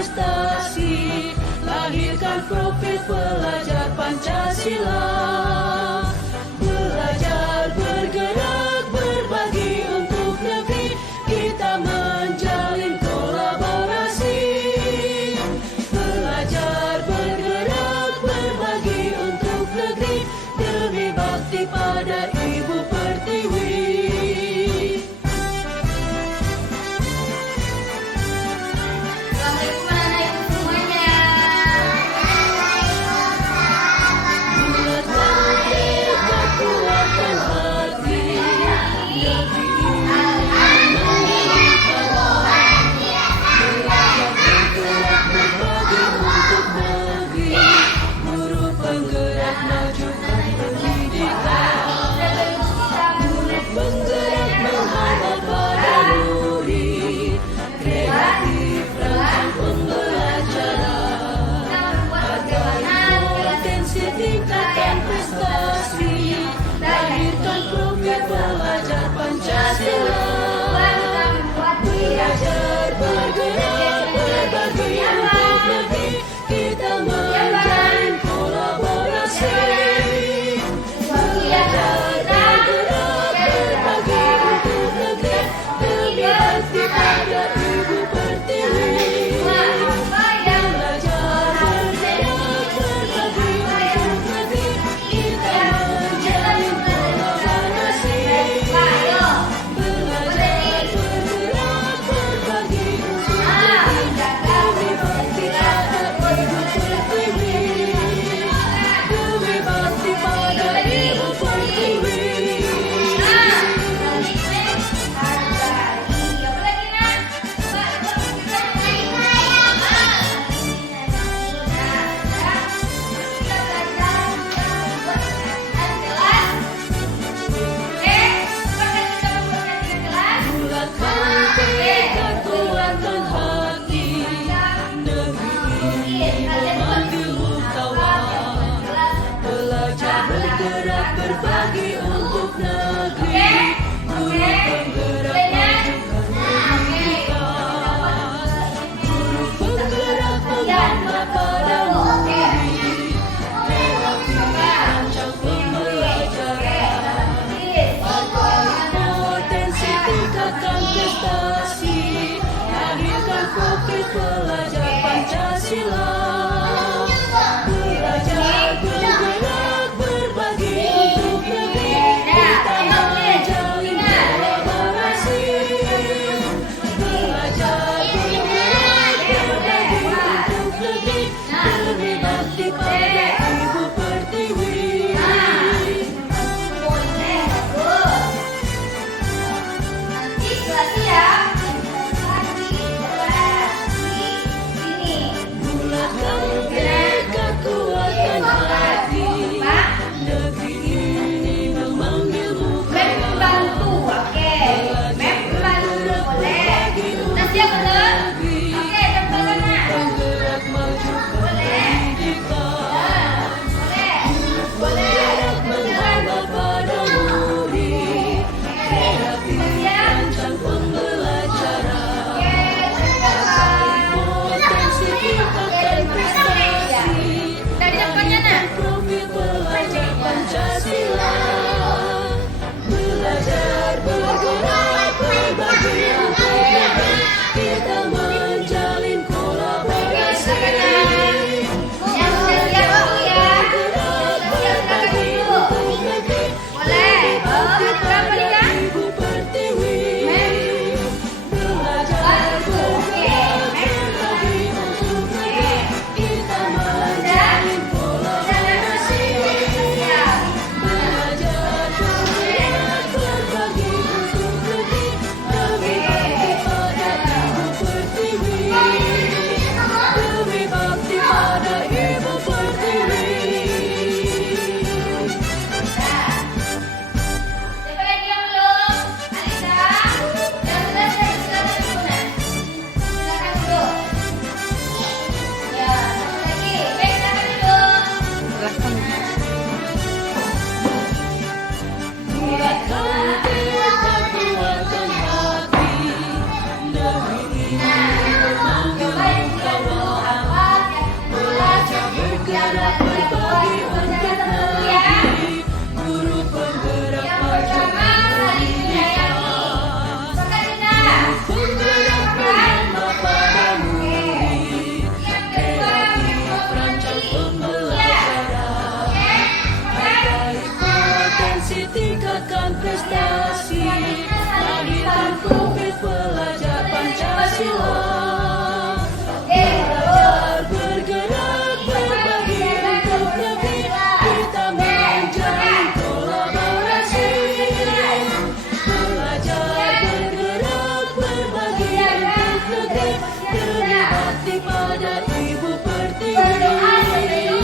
prestasi, lahirkan profil pelajar Pancasila. Belajar, bergerak, berbagi untuk negeri, kita menjalin kolaborasi. Belajar, bergerak, berbagi untuk negeri, demi bakti pada Ibu Pertiwi. Tingkatkan prestasi, lahirkan profil pelajar Pancasila. Belajar, bergerak, berbagi untuk negeri, kita menjalin kolaborasi. Belajar, bergerak, berbagi untuk negeri, demi bakti pada Ibu Pertiwi. Bergerak, berbagi untuk negeri, guru penggerak majukan pendidikan, guru penggerak membangga pada murid, lewati rancang pembelajaran, potensi tingkatkan prestasi, lahirkan profil pelajar Pancasila. Belajar, bergerak, berbagi untuk negeri, kita menjalin kolaborasi. Belajar, bergerak, berbagi untuk negeri, demi bakti pada Ibu Pertiwi. Bulatkan tekad, kuatkan hati, negeri ini memanggilmu kawan. Belajar, berbagi untuk negeri, penggerak majukan pendidikan, bergerak berbagi untuk negeri, guru penggerak majukan pendidikan, penggerak penambah pada murid, kreatif rancang pembelajaran, hargai potensi tingkatkan prestasi, lahirkan profil pelajar Pancasila. Belajar bergerak berbagi untuk negeri, kita menjalin kolaborasi. Belajar bergerak berbagi untuk negeri, demi bakti pada Ibu Pertiwi.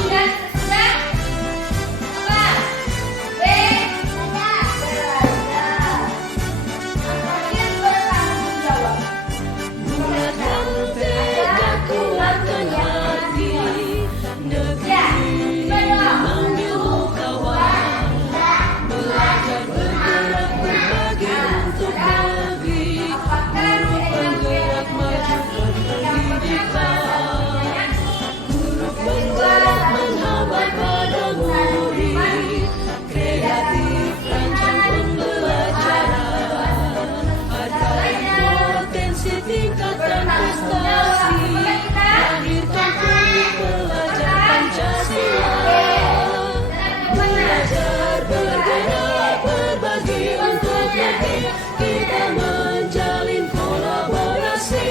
Bulatkan tekad, kuatkan hati, negeri memanggilmu kawan. Belajar bergerak berbagi untuk negeri, guru penggerak majukan pendidikan, guru penggerak menghambat pada murid, kreatif rancang pembelajaran, hargai potensi tingkatkan prestasi, lahirkan profil pelajar Pancasila. Belajar bergerak berbagi untuk negeri, kita menjalin kolaborasi.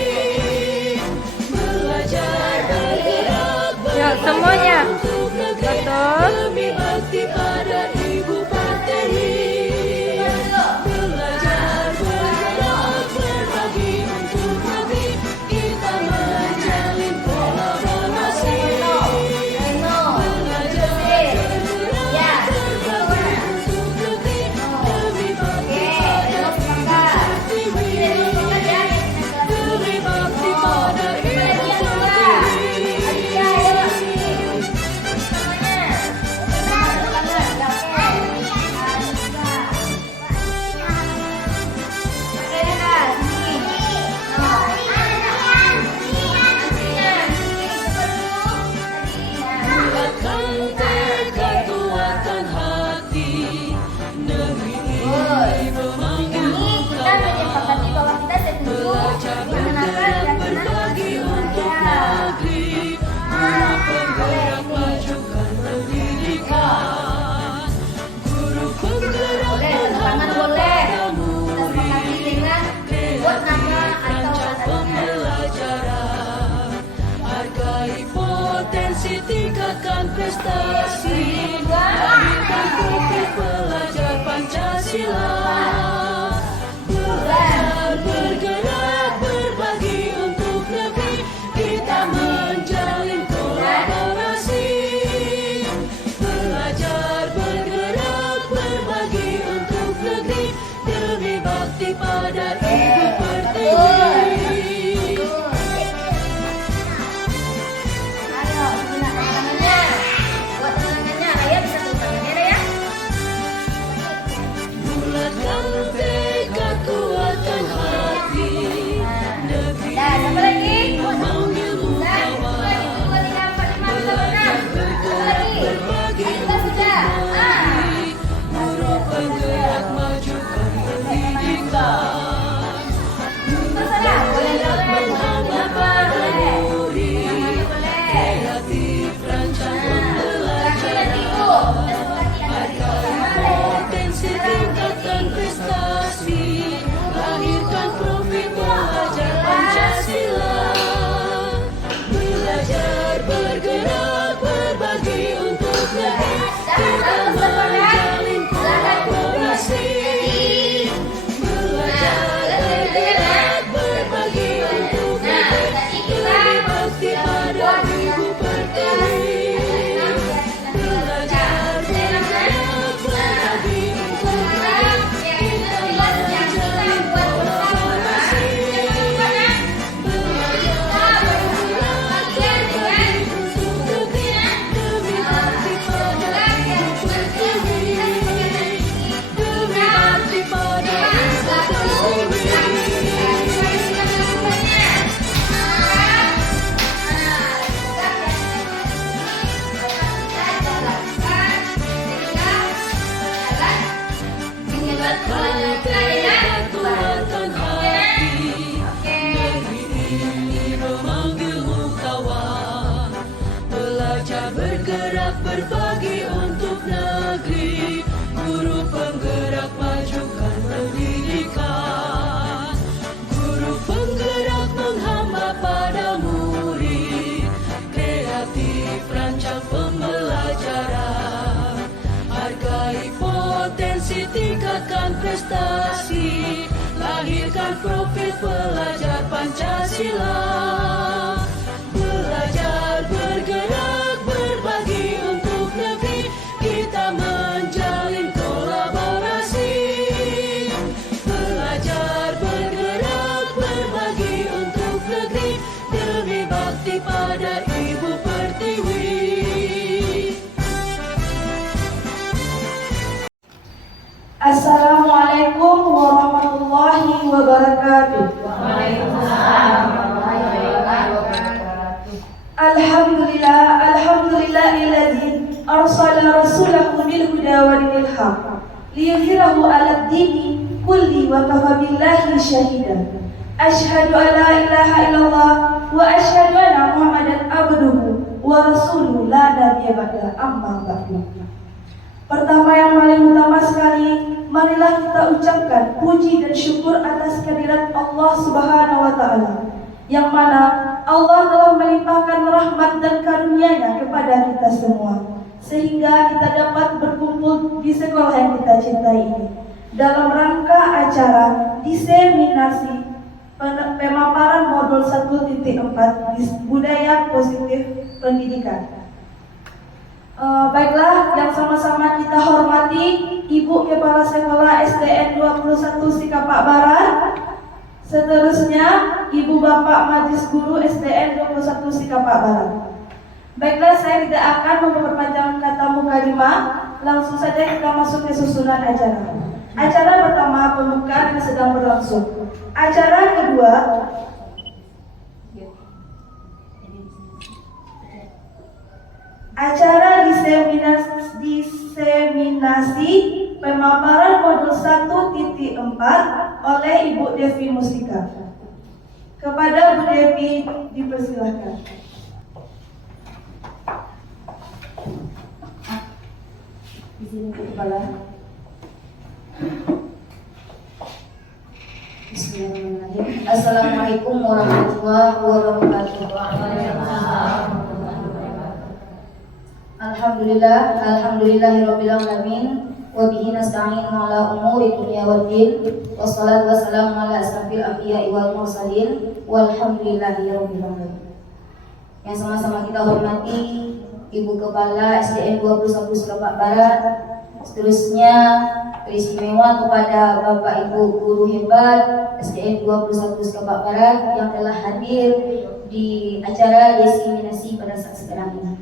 Belajar bergerak Ya, semuanya. untuk negeri, Betul. demi bakti pada Ibu Pertiwi. Belajar bergerak berbagi untuk negeri, kita menjalin kolaborasi. Belajar bergerak berbagi untuk negeri, demi bakti pada Ibu Pertiwi. Demi bakti pada Ibu Pertiwi. Bulatkan tekad, kuatkan hati, negeri ini memanggilmu kawan. Belajar bergerak berbagi untuk negeri, guru penggerak majukan pendidikan, guru penggerak menghambat pada murid, kreatif rancang pembelajaran, hargai potensi tingkatkan prestasi, lahirkan profil pelajar Pancasila. Belajar bergerak berbagi untuk negeri, kita menjalin kolaborasi. Belajar bergerak berbagi untuk negeri, demi bakti pada Ibu Pertiwi. Ayo, guna tangannya. Buat tangannya, Raya bisa tutup bergerak berbagi untuk negeri. Guru penggerak majukan pendidikan. Guru penggerak menghamba pada murid. Kreatif rancang pembelajaran. Hargai potensi, tingkatkan prestasi. Lahirkan profil pelajar Pancasila. Belajar, bergerak, berbagi untuk negeri. Kita menjalin kolaborasi. Belajar, bergerak, berbagi untuk negeri. Demi bakti pada Ibu Pertiwi. Assalamualaikum warahmatullahi wabarakatuh. Alhamdulillahilladzi arsala rasulahu bil huda wa dinil haq liyudhhirahu 'alad dini kulli wa kafa billahi shahida. Asyhadu an la ilaha illallah wa asyhadu anna Muhammadan abduhu wa rasuluhu la nabiyya ba'da, amma ba'du. Pertama yang paling utama sekali, marilah kita ucapkan puji dan syukur atas kehadirat Allah Subhanahu wa Ta'ala, yang mana Allah telah melimpahkan rahmat dan karunia-Nya kepada kita semua, sehingga kita dapat berkumpul di sekolah yang kita cintai ini dalam rangka acara diseminasi pemaparan modul 1.4 budaya positif pendidikan. Baiklah, yang sama-sama kita hormati Ibu Kepala Sekolah SDN 21 Sikapak Barat. Seterusnya Ibu Bapak Majelis Guru SDN 21 Sikapak Barat. Baiklah, saya tidak akan memperpanjang kata mukadimah. Langsung saja kita masuk ke susunan acara. Acara pertama pembukaan yang sedang berlangsung. Acara kedua acara diseminasi pemaparan modul 1.4 oleh Ibu Devi Mustika. Kepada Bu Devi dipersilahkan. Di sini kepala. Bismillahirrahmanirrahim. Assalamualaikum warahmatullahi wabarakatuh. Alhamdulillahirabbil alamin wa bihi nasta'in ala umuri dunya waddin wassalatu wassalamu ala asrofil anbiya'i wal mursalin walhamdulillahirabbil alamin. Yang sama-sama kita hormati Ibu Kepala SDN 21 Sikapak Barat, seterusnya beristimewa kepada Bapak Ibu guru hebat SDN 21 Sikapak Barat yang telah hadir di acara diseminasi pada saat sekarang ini.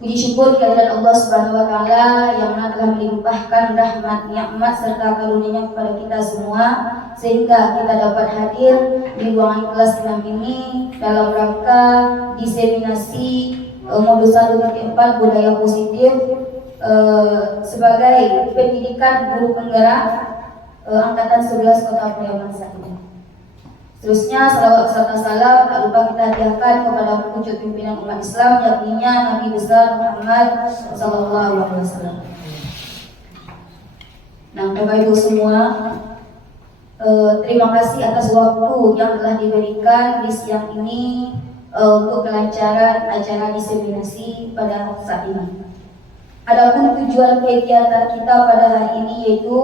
Puji syukur kehadirat Allah Subhanahu wa Ta'ala yang telah melimpahkan rahmat, nikmat serta karunia-Nya kepada kita semua, sehingga kita dapat hadir di ruangan kelas 6 ini dalam rangka diseminasi modul 1.4 budaya positif sebagai pendidikan guru penggerak angkatan 11 Kota Pariaman saat ini. Seterusnya salawat serta salam tak lupa kita hadiahkan kepada pucuk pimpinan umat Islam, yakninya Nabi besar Muhammad sallallahu alaihi wasallam. Nah, Bapak Ibu semua, terima kasih atas waktu yang telah diberikan di siang ini untuk kelancaran acara diseminasi pada saat ini. Adapun tujuan kegiatan kita pada hari ini yaitu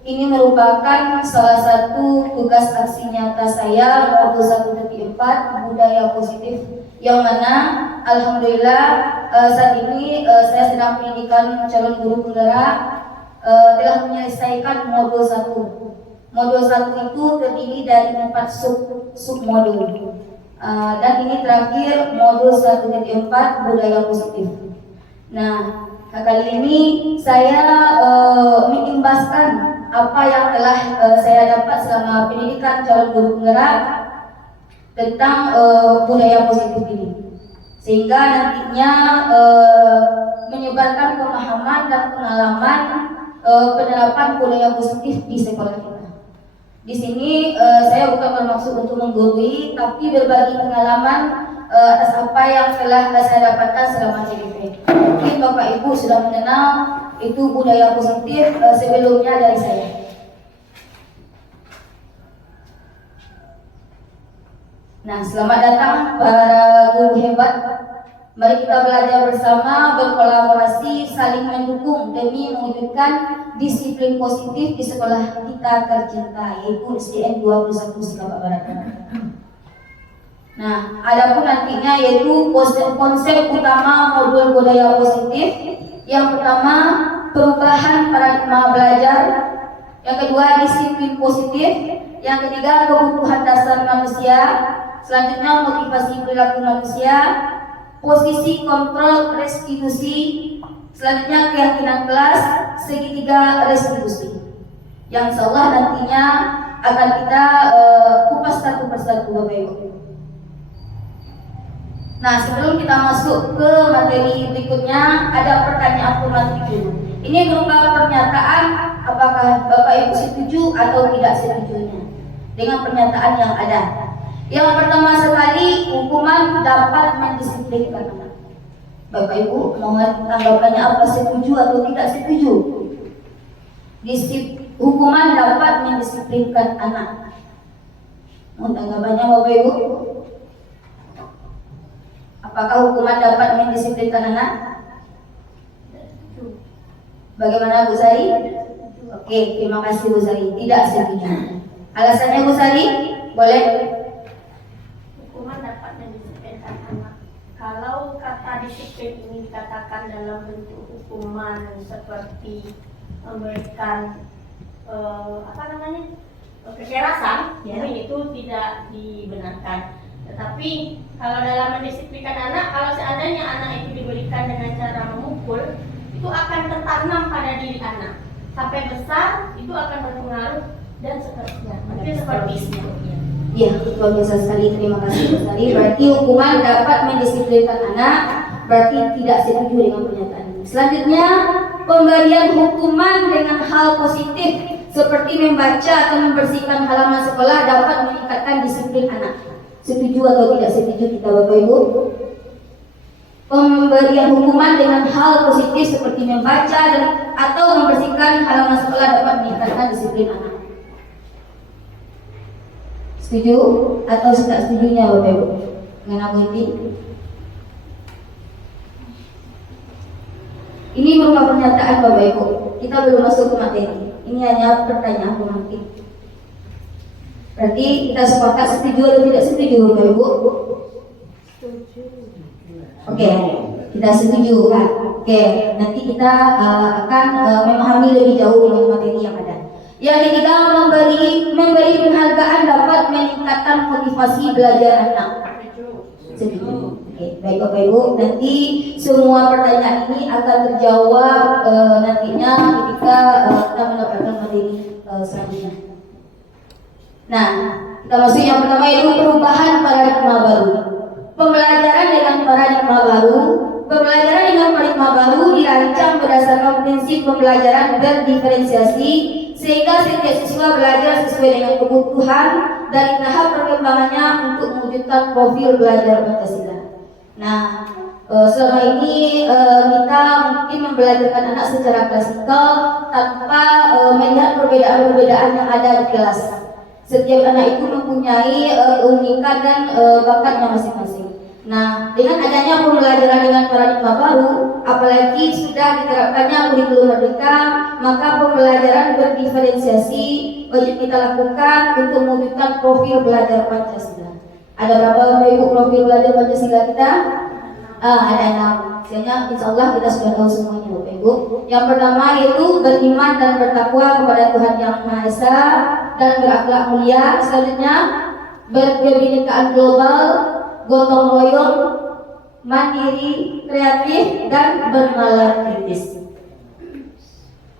ini merupakan salah satu tugas aksi nyata saya modul 1.4 budaya positif, yang mana alhamdulillah saat ini saya sedang pendidikan calon guru penggerak telah menyelesaikan modul 1. Modul 1 itu terdiri dari 4 sub modul. Dan ini terakhir modul 1.4 budaya positif. Nah, kali ini saya mengimbaskan apa yang telah saya dapat selama pendidikan calon guru penggerak tentang budaya positif ini, sehingga nantinya menyebarkan pemahaman dan pengalaman penerapan budaya positif di sekolah kita. Di sini saya bukan bermaksud untuk menggurui, tapi berbagi pengalaman atas apa yang telah saya dapatkan selama CDP. Mungkin Bapak Ibu sudah mengenal itu budaya positif sebelumnya dari saya. Nah, selamat datang para guru hebat. Mari kita belajar bersama, berkolaborasi, saling mendukung demi mewujudkan disiplin positif di sekolah kita tercinta, yaitu SDN 21 Sikapak Barat. Nah, adapun nantinya yaitu konsep utama modul budaya positif. Yang pertama, perubahan paradigma belajar. Yang kedua, disiplin positif. Yang ketiga, kebutuhan dasar manusia. Selanjutnya, motivasi perilaku manusia. Posisi kontrol restitusi. Selanjutnya, keyakinan kelas. Segitiga restitusi. Yang insya Allah nantinya akan kita kupas satu persatu, Bapak Ibu. Nah, sebelum kita masuk ke materi berikutnya, ada pertanyaan afirmatif dulu. Ini berupa pernyataan apakah Bapak Ibu setuju atau tidak setujunya dengan pernyataan yang ada. Yang pertama sekali, hukuman dapat mendisiplinkan anak. Bapak Ibu mau tanggapannya apa, setuju atau tidak setuju? Hukuman dapat mendisiplinkan anak. Mau tanggapannya Bapak Ibu? Apakah hukuman dapat mendisiplinkan anak? Bagaimana Bu Sari? Oke, terima kasih Bu Sari. Tidak setuju. Alasannya Bu Sari? Boleh? Hukuman dapat mendisiplinkan anak. Kalau kata disiplin ini dikatakan dalam bentuk hukuman seperti memberikan kekerasan, ya, itu tidak dibenarkan. Tetapi kalau dalam mendisiplinkan anak, kalau seandainya anak itu diberikan dengan cara memukul, itu akan tertanam pada diri anak. Sampai besar itu akan berpengaruh dan seterusnya. Mungkin seperti itu. Ya, luar biasa sekali. Terima kasih Bu Sari. Berarti hukuman dapat mendisiplinkan anak. Berarti tidak setuju dengan pernyataan ini. Selanjutnya, pemberian hukuman dengan hal positif seperti membaca atau membersihkan halaman sekolah dapat meningkatkan disiplin anak. Setuju atau tidak setuju kita Bapak Ibu? Pemberian hukuman dengan hal positif seperti membaca atau membersihkan halaman sekolah dapat meningkatkan disiplin anak. Setuju atau tidak setujunya Bapak Ibu? Dengan aku ini? Ini berupa pernyataan Bapak Ibu. Kita belum masuk ke materi. Ini hanya pertanyaan pemantik. Berarti kita sepakat setuju atau tidak setuju Bapak Ibu? Setuju. Oke, kita setuju kan? Oke, nanti kita akan memahami lebih jauh dengan materi yang ada. Yang ketiga, memberi penghargaan dapat meningkatkan motivasi belajar anak. Setuju. Oke, baik Bapak Ibu, nanti semua pertanyaan ini akan terjawab nantinya ketika kita mendapatkan materi selanjutnya. Nah, kita masuk yang pertama yaitu perubahan paradigma baru. Pembelajaran dengan paradigma baru. Pembelajaran dengan paradigma baru dirancang berdasarkan prinsip pembelajaran berdiferensiasi sehingga setiap siswa belajar sesuai dengan kebutuhan dari tahap perkembangannya untuk mewujudkan profil belajar Pancasila. Nah, selama ini kita mungkin membelajarkan anak secara klasikal tanpa melihat perbedaan-perbedaan yang ada di kelas. Setiap anak itu mempunyai keunikan dan bakatnya masing-masing. Nah, dengan adanya pembelajaran dengan paradigma baru, apalagi sudah diterapkannya kurikulum merdeka, maka pembelajaran berdiferensiasi wajib kita lakukan untuk mewujudkan profil belajar Pancasila. Ada berapa Bapak Ibu profil belajar Pancasila kita? Ada 6. Sehingga insya Allah kita sudah tahu semuanya Bapak Ibu. Yang pertama yaitu beriman dan bertakwa kepada Tuhan Yang Maha Esa dan berakhlak mulia. Selanjutnya berkebinekaan global, gotong royong, mandiri, kreatif, dan bernalar kritis.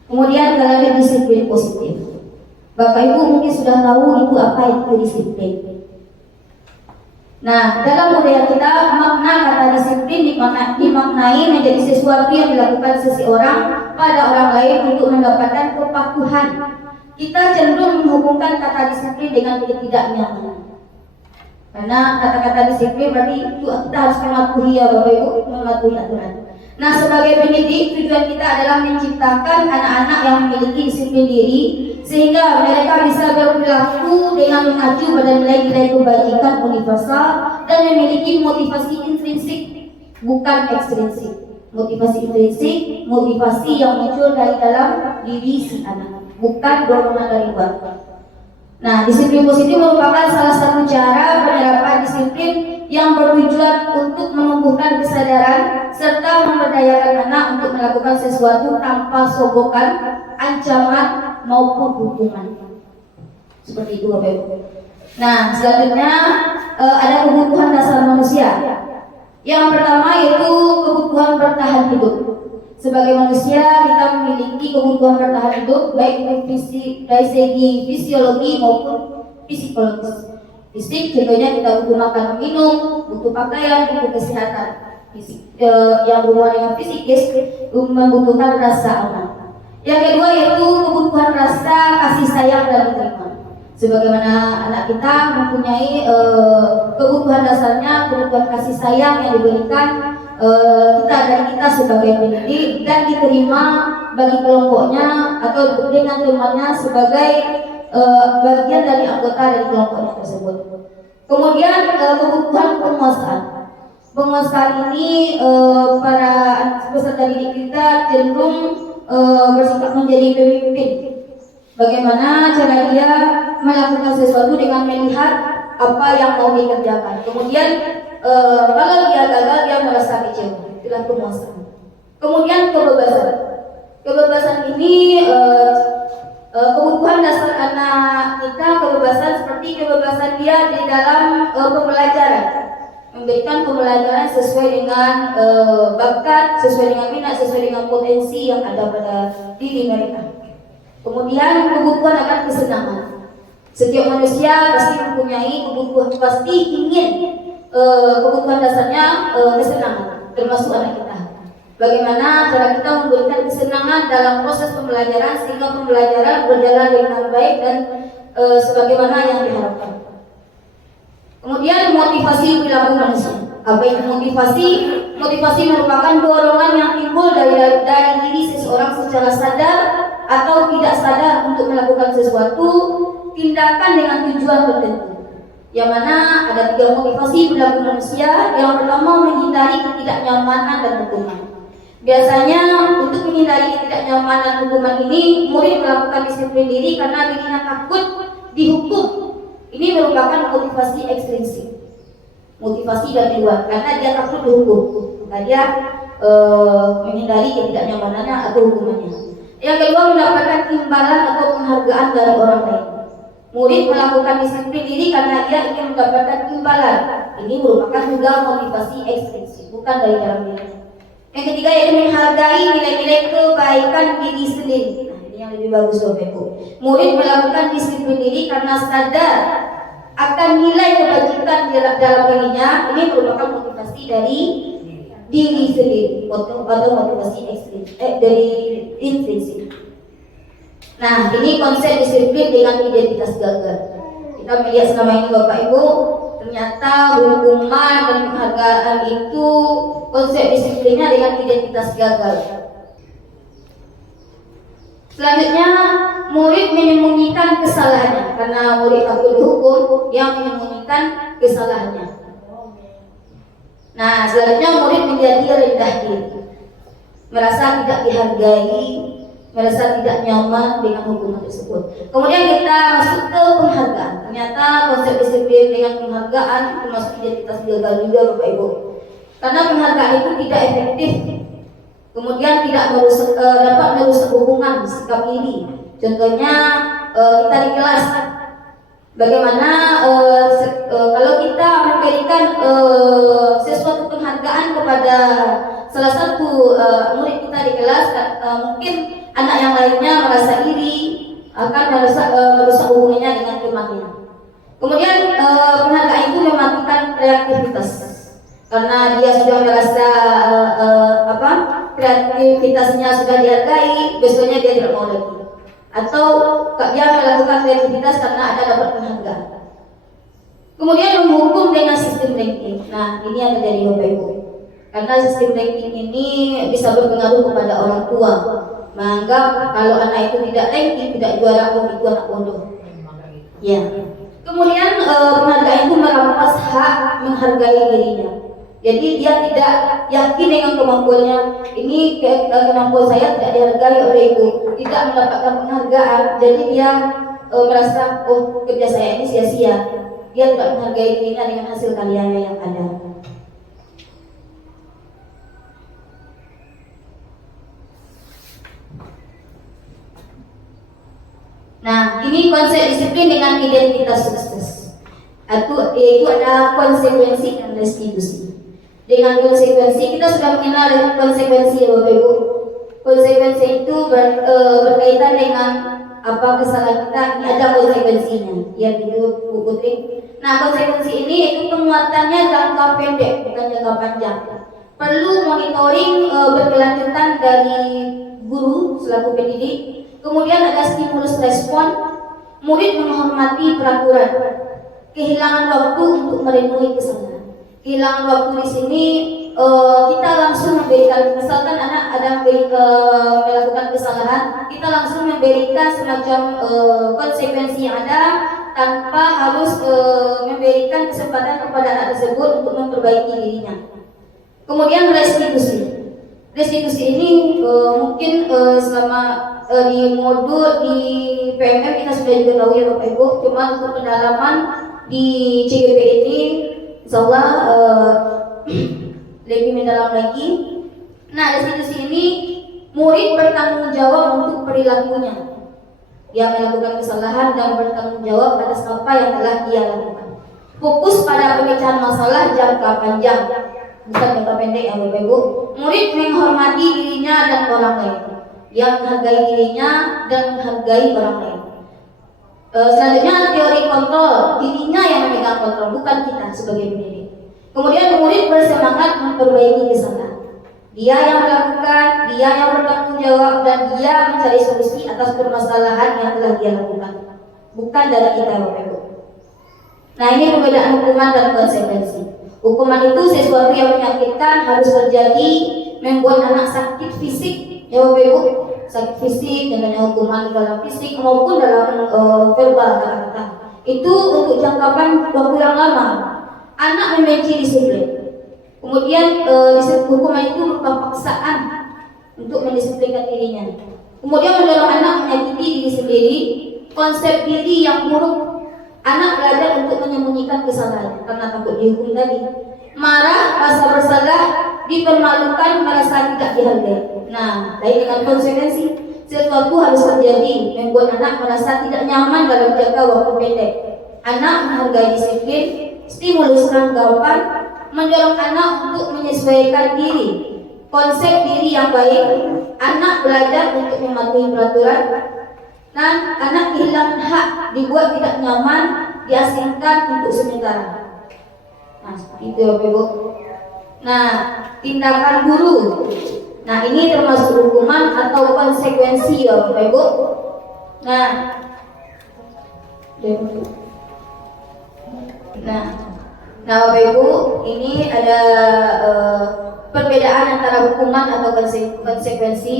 Kemudian kalian disiplin positif. Bapak Ibu mungkin sudah tahu itu apa itu disiplin. Nah, dalam budaya kita makna kata disiplin dimaknai menjadi sesuatu yang dilakukan seseorang pada orang lain untuk mendapatkan kepatuhan. Kita cenderung menghubungkan kata disiplin dengan ketidaknyamanan. Karena kata-kata disiplin berarti itu kita harus mematuhi ya Bapak Ibu, mematuhi aturan. Nah, sebagai pendidik tujuan kita adalah menciptakan anak-anak yang memiliki disiplin diri sehingga mereka bisa berperilaku dengan mengacu pada nilai-nilai kebajikan universal dan memiliki motivasi intrinsik bukan ekstrinsik. Motivasi intrinsik, motivasi yang muncul dari dalam diri si anak, bukan dorongan dari luar. Nah, disiplin positif merupakan salah satu cara penerapan disiplin yang bertujuan untuk menumbuhkan kesadaran serta memberdayakan anak untuk melakukan sesuatu tanpa sogokan, ancaman maupun hukuman. Seperti itu Bapak Ibu. Nah, selanjutnya ada kebutuhan dasar manusia. Yang pertama yaitu kebutuhan bertahan hidup. Sebagai manusia kita memiliki kebutuhan bertahan hidup baik dari segi fisiologi maupun psikologis. Fisik contohnya kita butuh makan minum, butuh pakaian, butuh kesehatan. Yang berhubungan dengan fisikis membutuhkan rasa aman. Yang kedua yaitu kebutuhan rasa kasih sayang dan diterima. Sebagaimana anak kita mempunyai kebutuhan dasarnya, kebutuhan kasih sayang yang diberikan kita sebagai pendidik dan diterima bagi kelompoknya atau dengan temannya sebagai bagian dari anggota dari kelompoknya tersebut. Kemudian kebutuhan penguasaan. Penguasaan ini para peserta didik kita cenderung bersikap menjadi pemimpin. Bagaimana cara dia melakukan sesuatu dengan melihat apa yang mau dikerjakan. Kemudian kalau dia gagal dia merasa kecewa. Itulah penguasaan. Kemudian kebebasan. Kebebasan ini kebutuhan dasar anak kita, kebebasan seperti kebebasan dia di dalam pembelajaran, memberikan pembelajaran sesuai dengan bakat, sesuai dengan minat, sesuai dengan potensi yang ada pada diri mereka. Kemudian kebutuhan akan kesenangan. Setiap manusia pasti mempunyai kebutuhan, pasti ingin kebutuhan dasarnya kesenangan, termasuk anak kita. Bagaimana cara kita memberikan kesenangan dalam proses pembelajaran sehingga pembelajaran berjalan dengan baik dan sebagaimana yang diharapkan. Kemudian motivasi perilaku manusia. Apa itu motivasi? Motivasi merupakan dorongan yang timbul dari diri seseorang secara sadar atau tidak sadar untuk melakukan sesuatu tindakan dengan tujuan tertentu. Yang mana ada 3 motivasi perilaku manusia. Yang pertama menghindari ketidaknyamanan dan hukuman. Biasanya untuk menghindari ketidaknyamanan hukuman ini, murid melakukan disiplin diri karena dirinya takut dihukum. Ini merupakan motivasi ekstrinsik, motivasi dari luar, karena dia takut dihukum, maka dia menghindari ketidaknyamanannya atau hukumannya. Yang kedua, mendapatkan imbalan atau penghargaan dari orang lain. Murid melakukan disiplin diri karena dia ingin mendapatkan imbalan. Ini merupakan juga motivasi ekstrinsik, bukan dari dalam diri. Yang ketiga yaitu menghargai nilai-nilai kebaikan diri sendiri. Nah, ini yang lebih bagus Bapak Ibu. Murid melakukan disiplin diri karena sadar akan nilai kebajikan dalam dirinya. Ini merupakan motivasi dari diri sendiri atau motivasi dari intrinsik. Nah, ini konsep disiplin dengan identitas gagal. Kita melihat selama ini Bapak Ibu, ternyata hukuman dan penghargaan itu konsep disiplinnya dengan identitas gagal. Selanjutnya, murid menyembunyikan kesalahannya karena murid takut dihukum, dia menyembunyikan kesalahannya. Nah, selanjutnya murid menjadi rendah diri, merasa tidak dihargai, merasa tidak nyaman dengan hukuman tersebut. Kemudian kita masuk ke penghargaan. Ternyata konsep disiplin dengan penghargaan termasuk identitas gagal juga Bapak Ibu. Karena penghargaan itu tidak efektif, kemudian tidak dapat merusak hubungan sikap iri. Contohnya kita di kelas, bagaimana kalau kita memberikan sesuatu penghargaan kepada salah satu murid kita di kelas, mungkin anak yang lainnya merasa iri, akan merusak hubungannya dengan temannya. Kemudian penghargaan itu mematikan kreativitas karena dia sudah merasa kreativitasnya sudah dihargai, besoknya dia tidak mau lagi. Atau dia melakukan kreativitas karena ada dapat penghargaan. Kemudian menghukum dengan sistem ranking. Nah, ini yang terjadi Bapak Ibu. Karena sistem ranking ini bisa berpengaruh kepada orang tua, menganggap kalau anak itu tidak ranking, tidak juara, itu anak bodoh. Ya. Kemudian penghargaan itu merampas hak menghargai dirinya. Jadi dia tidak yakin dengan kemampuannya. Ini kemampuan saya tidak dihargai oleh ibu, tidak mendapatkan penghargaan. Jadi dia merasa oh kerja saya ini sia-sia. Dia tidak menghargai dirinya dengan hasil karyanya yang ada. Nah, ini konsep disiplin dengan identitas sukses. Yaitu adalah konsekuensi dan restitusi. Dengan konsekuensi, kita sudah mengenal konsekuensi ya Bapak Ibu. Konsekuensi itu berkaitan dengan apa kesalahan kita, ini ada konsekuensinya. Ya gitu Bu Putri. Nah, konsekuensi ini itu penguatannya jangka pendek, bukan jangka panjang. Perlu monitoring berkelanjutan dari guru selaku pendidik. Kemudian ada stimulus respon, murid menghormati peraturan, kehilangan waktu untuk merenungi kesalahan. Kehilangan waktu di sini kita langsung memberikan, misalkan anak ada melakukan kesalahan, kita langsung memberikan semacam konsekuensi yang ada tanpa harus memberikan kesempatan kepada anak tersebut untuk memperbaiki dirinya. Kemudian restitusi. Restitusi ini mungkin selama di modul di PMM kita sudah juga tahu ya Bapak Ibu, cuma untuk pendalaman di CGP ini insyaallah lebih mendalam lagi. Nah, restitusi ini murid bertanggung jawab untuk perilakunya. Dia melakukan kesalahan dan bertanggung jawab atas apa yang telah dia lakukan. Fokus pada pemecahan masalah jangka panjang, bukan jangka pendek ya Bapak Ibu. Murid menghormati dirinya dan orang lain. Dia menghargai dirinya dan menghargai orang lain. Selanjutnya teori kontrol, dirinya yang memegang kontrol, bukan kita sebagai pendidik. Kemudian murid bersemangat memperbaiki kesalahan. Dia yang melakukan, dia yang bertanggung jawab, dan dia mencari solusi atas permasalahan yang telah dia lakukan, bukan dari kita Bapak Ibu. Nah, ini perbedaan hukuman dan konsekuensi. Hukuman itu sesuatu yang menyakitkan, harus terjadi, membuat anak sakit fisik, ya Bapak Ibu, sakit fisik, contohnya hukuman dalam fisik maupun dalam verbal kata-kata. Itu untuk jangka waktu yang lama. Anak membenci disiplin. Kemudian hukuman itu berupa paksaan untuk mendisiplinkan dirinya. Kemudian mendorong anak menyakiti diri sendiri, konsep diri yang buruk. Anak belajar untuk menyembunyikan kesalahan karena takut dihukum tadi. Marah, rasa bersalah, dipermalukan, merasa tidak dihargai. Nah, lain dengan konsekuensi. Sesuatu harus terjadi membuat anak merasa tidak nyaman dalam jangka waktu pendek. Anak menghargai disiplin, stimulus tanggapan, mendorong anak untuk menyesuaikan diri, konsep diri yang baik. Anak belajar untuk mematuhi peraturan, dan anak kehilangan hak, dibuat tidak nyaman, diasingkan untuk sementara. Nah, seperti itu ya Ibu. Nah, tindakan guru. Nah, ini termasuk hukuman atau konsekuensi ya Bapak Ibu. Nah, Bapak Ibu, ini ada perbedaan antara hukuman atau konsekuensi.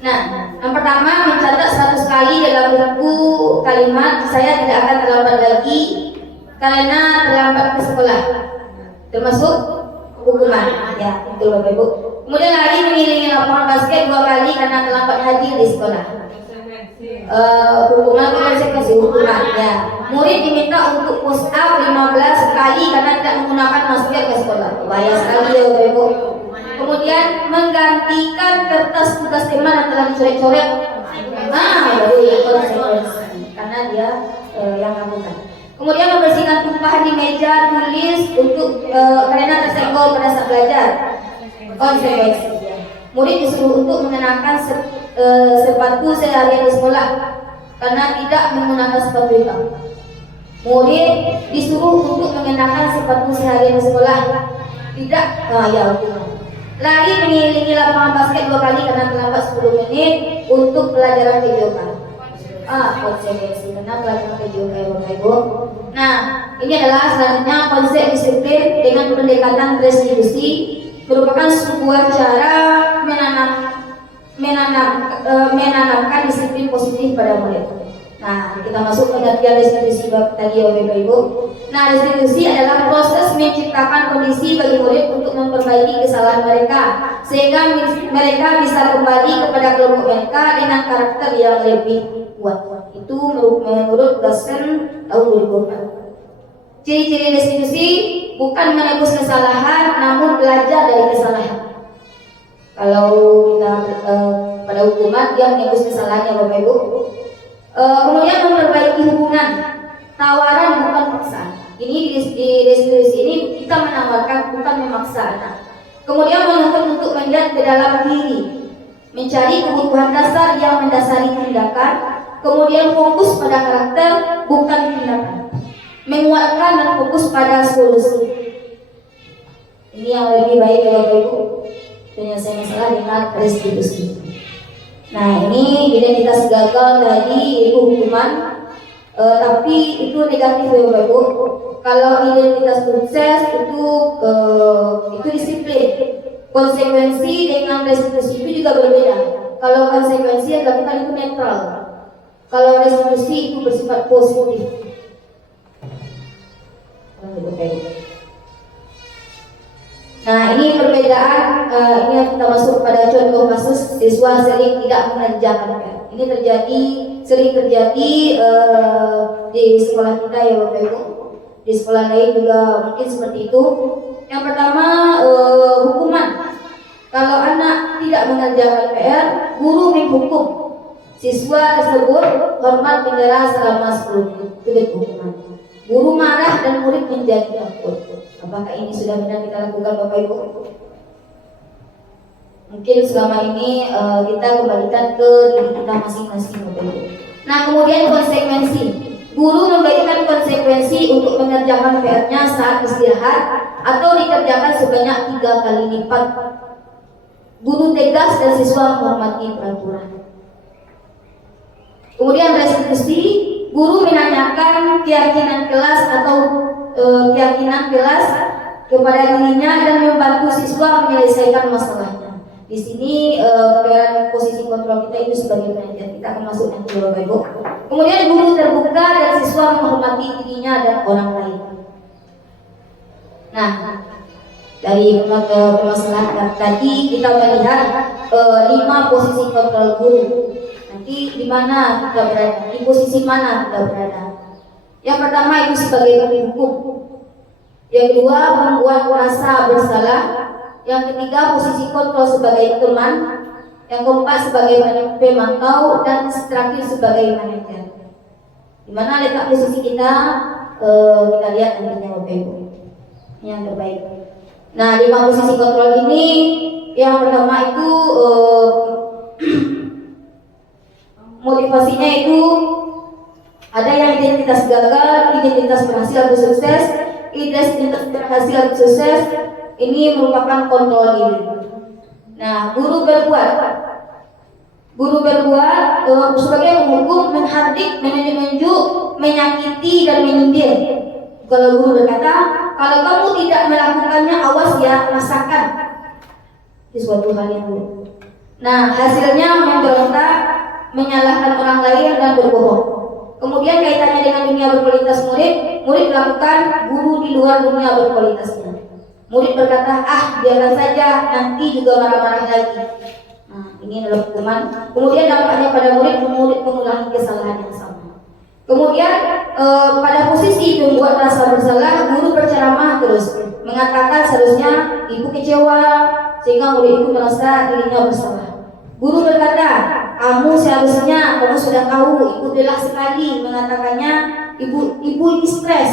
Nah, yang pertama mencatat 100 kali dalam buku kalimat saya tidak akan terlambat lagi karena terlambat ke sekolah, termasuk hukuman. Ya, betul Bapak Ibu. Kemudian lagi mengiringi lapangan basket 2 kali karena terlambat hadir di sekolah. Hukuman atau konsekuensi hukuman. Ya, murid diminta untuk push up 15 kali karena tidak menggunakan masker ke sekolah. Bahaya sekali ya Bapak Ibu. Kemudian menggantikan kertas tugas teman yang telah dicoret-coret. Baru konsekuensi karena dia yang lakukan. Kemudian membersihkan tumpahan di meja tulis untuk karena tersenggol pada saat belajar. Konsekuensi. Murid disuruh untuk mengenakan sepatu seharian di sekolah karena tidak menggunakan sepatu hitam. Murid disuruh untuk mengenakan sepatu seharian di sekolah, tidak lari mengelilingi lapangan basket 2 kali karena terlambat 10 menit untuk pelajaran PJOK. Konsekuensi karena pelajaran PJOK Bapak Ibu. Nah, ini adalah selanjutnya konsep disiplin dengan pendekatan restitusi merupakan sebuah cara menanamkan disiplin positif pada murid. Nah, kita masuk pengertian restitusi tadi Bapak Ibu. Nah, restitusi adalah proses menciptakan kondisi bagi murid untuk memperbaiki kesalahan mereka sehingga mereka bisa kembali kepada kelompok mereka dengan karakter yang lebih kuat. Itu menurut dosen tahun 2004. Ciri-ciri restitusi bukan menebus kesalahan, namun belajar dari kesalahan. Kalau kita pada hukuman dia menebus kesalahannya Bapak Ibu. Kemudian memperbaiki hubungan, tawaran bukan paksaan. Ini di restitusi ini kita menawarkan bukan memaksa anak. Kemudian menuntut untuk melihat ke dalam diri, mencari kebutuhan dasar yang mendasari tindakan. Kemudian fokus pada karakter bukan tindakan, menguatkan dan fokus pada solusi. Ini yang lebih baik ya Bapak Ibu, penyelesaian masalah dengan restitusi. Nah, ini identitas gagal tadi itu hukuman, tapi itu negatif ya Bapak Ibu. Kalau identitas sukses itu disiplin. Konsekuensi dengan restitusi itu juga berbeda. Kalau konsekuensi yang dilakukan itu netral. Kalau restitusi itu bersifat positif. Nah, ini perbedaan. Ini kita masuk pada contoh kasus siswa sering tidak mengerjakan PR. Ini sering terjadi di sekolah kita ya Bapak Ibu. Di sekolah lain juga mungkin seperti itu. Yang pertama hukuman. Kalau anak tidak mengerjakan PR, guru menghukum siswa tersebut hormat bendera selama 10 menit. Itu hukuman. Guru marah dan murid menjadi takut. Apakah ini sudah benar kita lakukan Bapak Ibu? Mungkin selama ini kita kembalikan ke diri kita masing-masing Bapak Ibu. Nah, kemudian konsekuensi. Guru memberikan konsekuensi untuk mengerjakan PR-nya saat istirahat atau dikerjakan sebanyak 3 kali lipat. Guru tegas dan siswa menghormati peraturan. Kemudian restitusi, guru menanyakan keyakinan kelas atau keyakinan kelas kepada dirinya dan membantu siswa menyelesaikan masalahnya. Di sini posisi kontrol kita itu sebagai penelitian. Kita akan masuk nanti Bapak Ibu. Kemudian guru terbuka dan siswa menghormati dirinya dan orang lain. Nah, dari permasalahan tadi kita melihat 5 posisi kontrol guru. Nanti di mana kita berada? Di posisi mana kita berada? Yang pertama itu sebagai penghukum. Yang kedua membuat rasa bersalah. Yang ketiga posisi kontrol sebagai teman. Yang keempat sebagai pemantau dan terakhir sebagai manajer. Di mana letak posisi kita? Kita lihat nantinya Bapak Ibu. Yang terbaik. Nah, 5 posisi kontrol ini yang pertama itu motivasinya itu ada yang identitas gagal, identitas berhasil atau sukses, identitas berhasil atau sukses. Ini merupakan kontrol diri. Nah, guru berbuat sebagai penghukum, menghardik, menunjuk, menyakiti dan menyindir. Kalau guru berkata, kalau kamu tidak melakukannya, awas ya, rasakan. Itu suatu hal yang buruk. Nah, hasilnya memberontak, menyalahkan orang lain dan berbohong. Kemudian kaitannya dengan dunia berkualitas murid melakukan guru di luar dunia berkualitasnya. Murid berkata, biarkan saja, nanti juga marah-marah lagi. Nah, ini adalah hukuman. Kemudian dampaknya pada murid mengulangi kesalahan yang sama. Kemudian pada posisi membuat rasa bersalah, guru berceramah terus, mengatakan seharusnya ibu kecewa sehingga murid itu merasa dirinya bersalah. Guru berkata, kamu sudah tahu, ibu lelah sekali mengatakannya, ibu ini stres,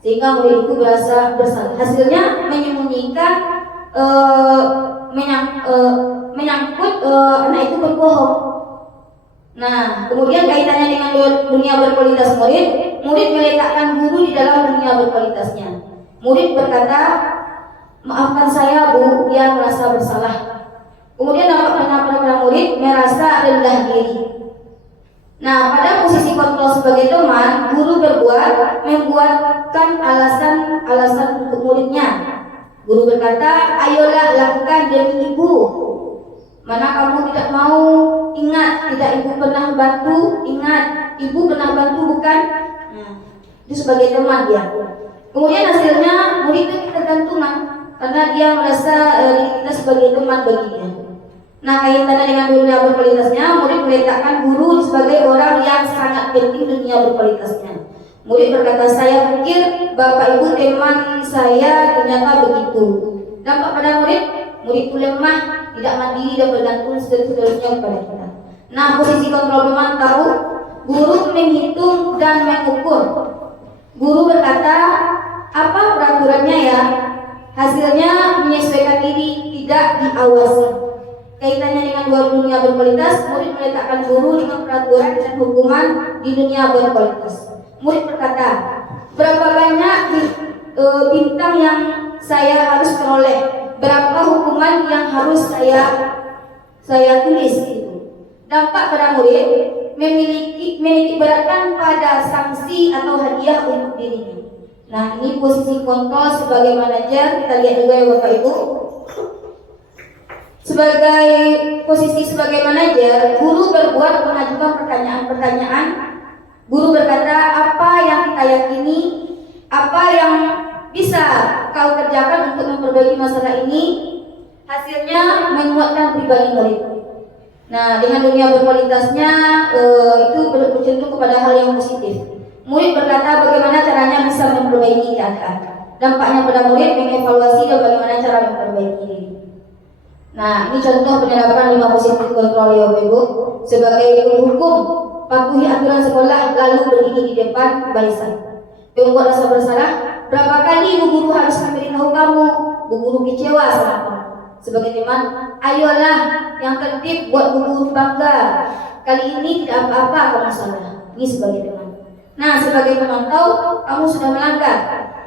sehingga murid itu berasa bersalah. Hasilnya menyembunyikan, menyangkut anak itu berbohong. Nah, kemudian kaitannya dengan dunia berkualitas murid meletakkan guru di dalam dunia berkualitasnya. Murid berkata, maafkan saya Bu, dia merasa bersalah. Kemudian dampaknya pada murid merasa rendah diri. Nah, pada posisi kontrol sebagai teman, guru membuatkan alasan untuk muridnya. Guru berkata, ayolah lakukan demi ibu. Mana kamu tidak mau? Ingat, tidak ibu pernah bantu. Ingat, ibu pernah bantu bukan? Nah, itu sebagai teman dia. Kemudian hasilnya murid itu ketergantungan karena dia merasa kita sebagai teman baginya. Nah, kaitannya dengan dunia berkualitasnya, murid meletakkan guru sebagai orang yang sangat penting dunia berkualitasnya. Murid berkata, saya pikir bapak ibu teman saya ternyata begitu. Dampak pada murid itu lemah, tidak mandiri dan bergantung seterusnya kepada kita. Nah, posisi kontrol memantau, guru menghitung dan mengukur. Guru berkata, apa peraturannya ya? Hasilnya menyesuaikan diri, tidak diawasi. Kaitannya dengan dua dunia berkualitas, murid meletakkan guru dengan peraturan dan hukuman di dunia berkualitas. Murid berkata, berapa banyak bintang yang saya harus peroleh, berapa hukuman yang harus saya tulis itu. Dampak pada murid memiliki beratkan pada sanksi atau hadiah untuk dirinya. Nah, ini posisi kontrol sebagai manajer. Kita lihat juga ya Bapak Ibu. Sebagai posisi sebagai manajer, guru berbuat mengajukan pertanyaan-pertanyaan. Guru berkata, apa yang kita yakini, apa yang bisa kau kerjakan untuk memperbaiki masalah ini. Hasilnya menguatkan pribadi murid. Nah, dengan dunia berkualitasnya itu bercenderung kepada hal yang positif. Murid berkata bagaimana caranya bisa memperbaiki keadaan. Dampaknya pada murid mengevaluasi dan bagaimana cara memperbaiki diri. Nah, ini contoh penerapan 5 positif kontrol ya Bapak Ibu. Sebagai penghukum, patuhi aturan sekolah lalu berdiri di depan barisan. Pembuat rasa bersalah, berapa kali ibu guru harus memberitahu kamu? Bu guru kecewa sama kamu. Sebagai teman, ayolah yang tertib buat bu guru bangga. Kali ini tidak apa-apa kamu salah. Ini sebagai teman. Nah, sebagai pemantau, kamu sudah melanggar.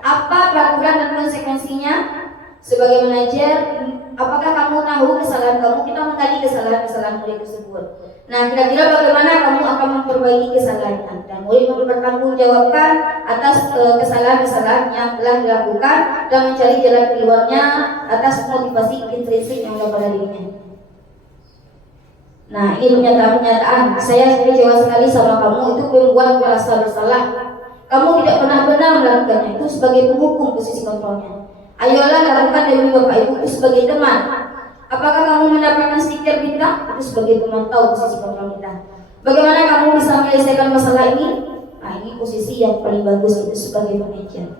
Apa peraturan dan konsekuensinya? Sebagai manajer, apakah kamu tahu kesalahan kamu? Kita menggali kesalahan murid tersebut. Nah, kira-kira bagaimana kamu akan memperbaiki kesalahan? Dan murid mempertanggungjawabkan atas kesalahan-kesalahan yang telah dilakukan dan mencari jalan keluarnya atas motivasi intrinsik yang ada pada dirinya. Nah, ini pernyataan-pernyataan. Saya kecewa sekali sama kamu, itu membuat merasa bersalah. Kamu tidak pernah benar melakukannya. Itu sebagai penghukum posisi kontrolnya. Ayolah lakukan demi Bapak Ibu itu sebagai teman. Apakah kamu mendapatkan stiker bintang? Itu sebagai pemantau posisi kontrol kita. Bagaimana kamu bisa menyelesaikan masalah ini? Nah, ini posisi yang paling bagus itu sebagai manajer.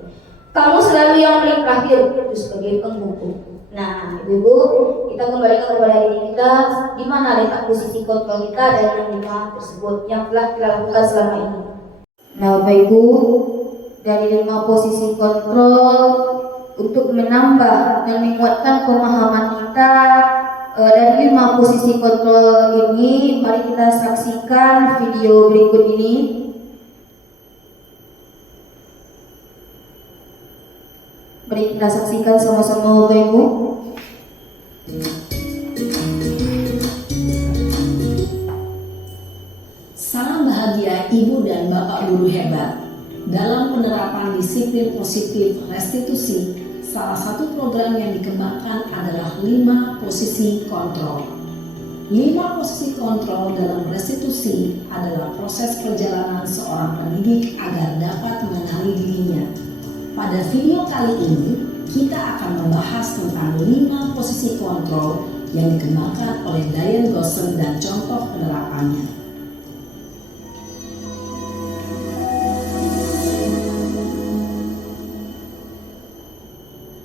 Kamu selalu yang paling terakhir itu sebagai penghukum. Nah, Ibu, kita kembalikan kepada diri kita di mana letak posisi kontrol kita dari 5 tersebut yang telah kita lakukan selama ini. Nah, Bapak Ibu, dari 5 posisi kontrol untuk menambah dan menguatkan pemahaman kita dari 5 posisi kontrol ini, mari kita saksikan video berikut ini. Mari kita saksikan sama-sama Bapak Ibu. Salam bahagia Ibu dan Bapak Guru hebat. Dalam penerapan disiplin positif restitusi, salah satu program yang dikembangkan adalah 5 posisi kontrol. 5 posisi kontrol dalam restitusi adalah proses perjalanan seorang pendidik agar dapat mengenali dirinya. Pada video kali ini, kita akan membahas tentang 5 posisi kontrol yang dikembangkan oleh Diane Gosson dan contoh penerapannya.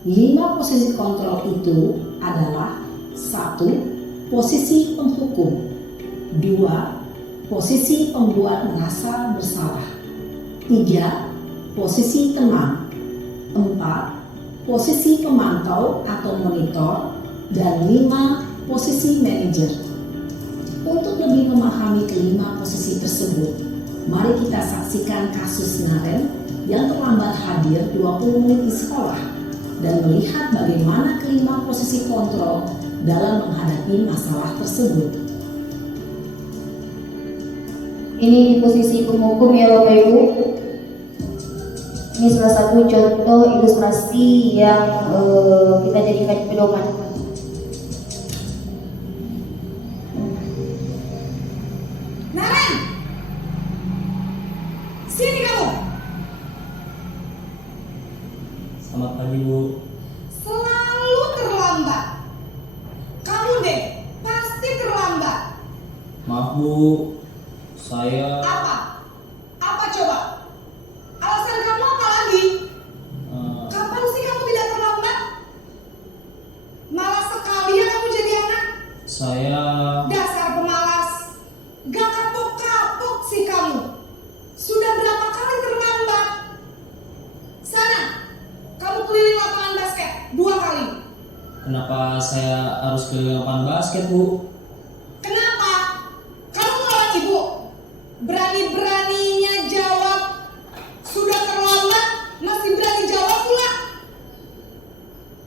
5 posisi kontrol itu adalah 1. Posisi penghukum, 2. Posisi pembuat merasa bersalah, 3. Posisi teman, 4. Posisi pemantau atau monitor, dan 5. Posisi manajer. Untuk lebih memahami kelima posisi tersebut, mari kita saksikan kasus Naren yang terlambat hadir 20 menit di sekolah dan melihat bagaimana kelima posisi kontrol dalam menghadapi masalah tersebut. Ini di posisi penghukum ya Bapak Ibu. Ini salah satu contoh ilustrasi yang kita jadikan pedoman. Naren! Sini kamu! Selamat pagi Bu. Selalu terlambat. Kamu deh, pasti terlambat. Maaf Bu, saya Apa? Apa coba? Alasan kamu apa lagi? eh, Kapan sih kamu tidak terlambat? Malas sekali ya kamu jadi anak. saya Dasar pemalas. Gak kapok-kapok sih kamu. Sudah berapa kali terlambat? Sana, kamu keliling lapangan basket 2 kali. kenapa saya harus ke lapangan basket Bu? Kenapa? Kamu ngelawan ibu. Berani-beraninya jawab. Sudah terlambat, masih berani jawab pula.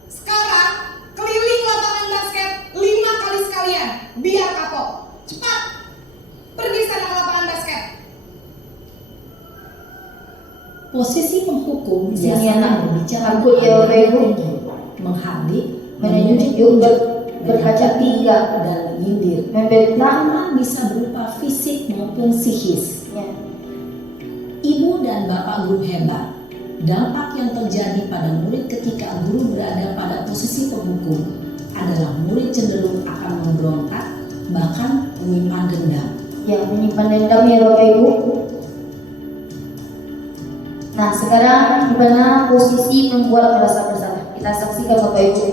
Sekarang, keliling lapangan basket 5 kali sekalian. Biar kapok. Cepat. Pergi sana ke lapangan basket. Posisi penghukum Sini, biasanya anak. berbicara Aku ya, Bapak Ibu. menghadik, Menunjuk, berkaca tiga, dan menyindir. membentang. Lawan bisa berupa fisik maupun psikis. Ya. Ibu dan bapak guru hebat. Dampak yang terjadi pada murid ketika guru berada pada posisi penghukum adalah murid cenderung akan memberontak, bahkan menyimpan dendam. Ya, menyimpan dendam ya Bapak Ibu. Nah, sekarang gimana posisi membuat merasa bersalah? Kita saksikan Bapak Ibu.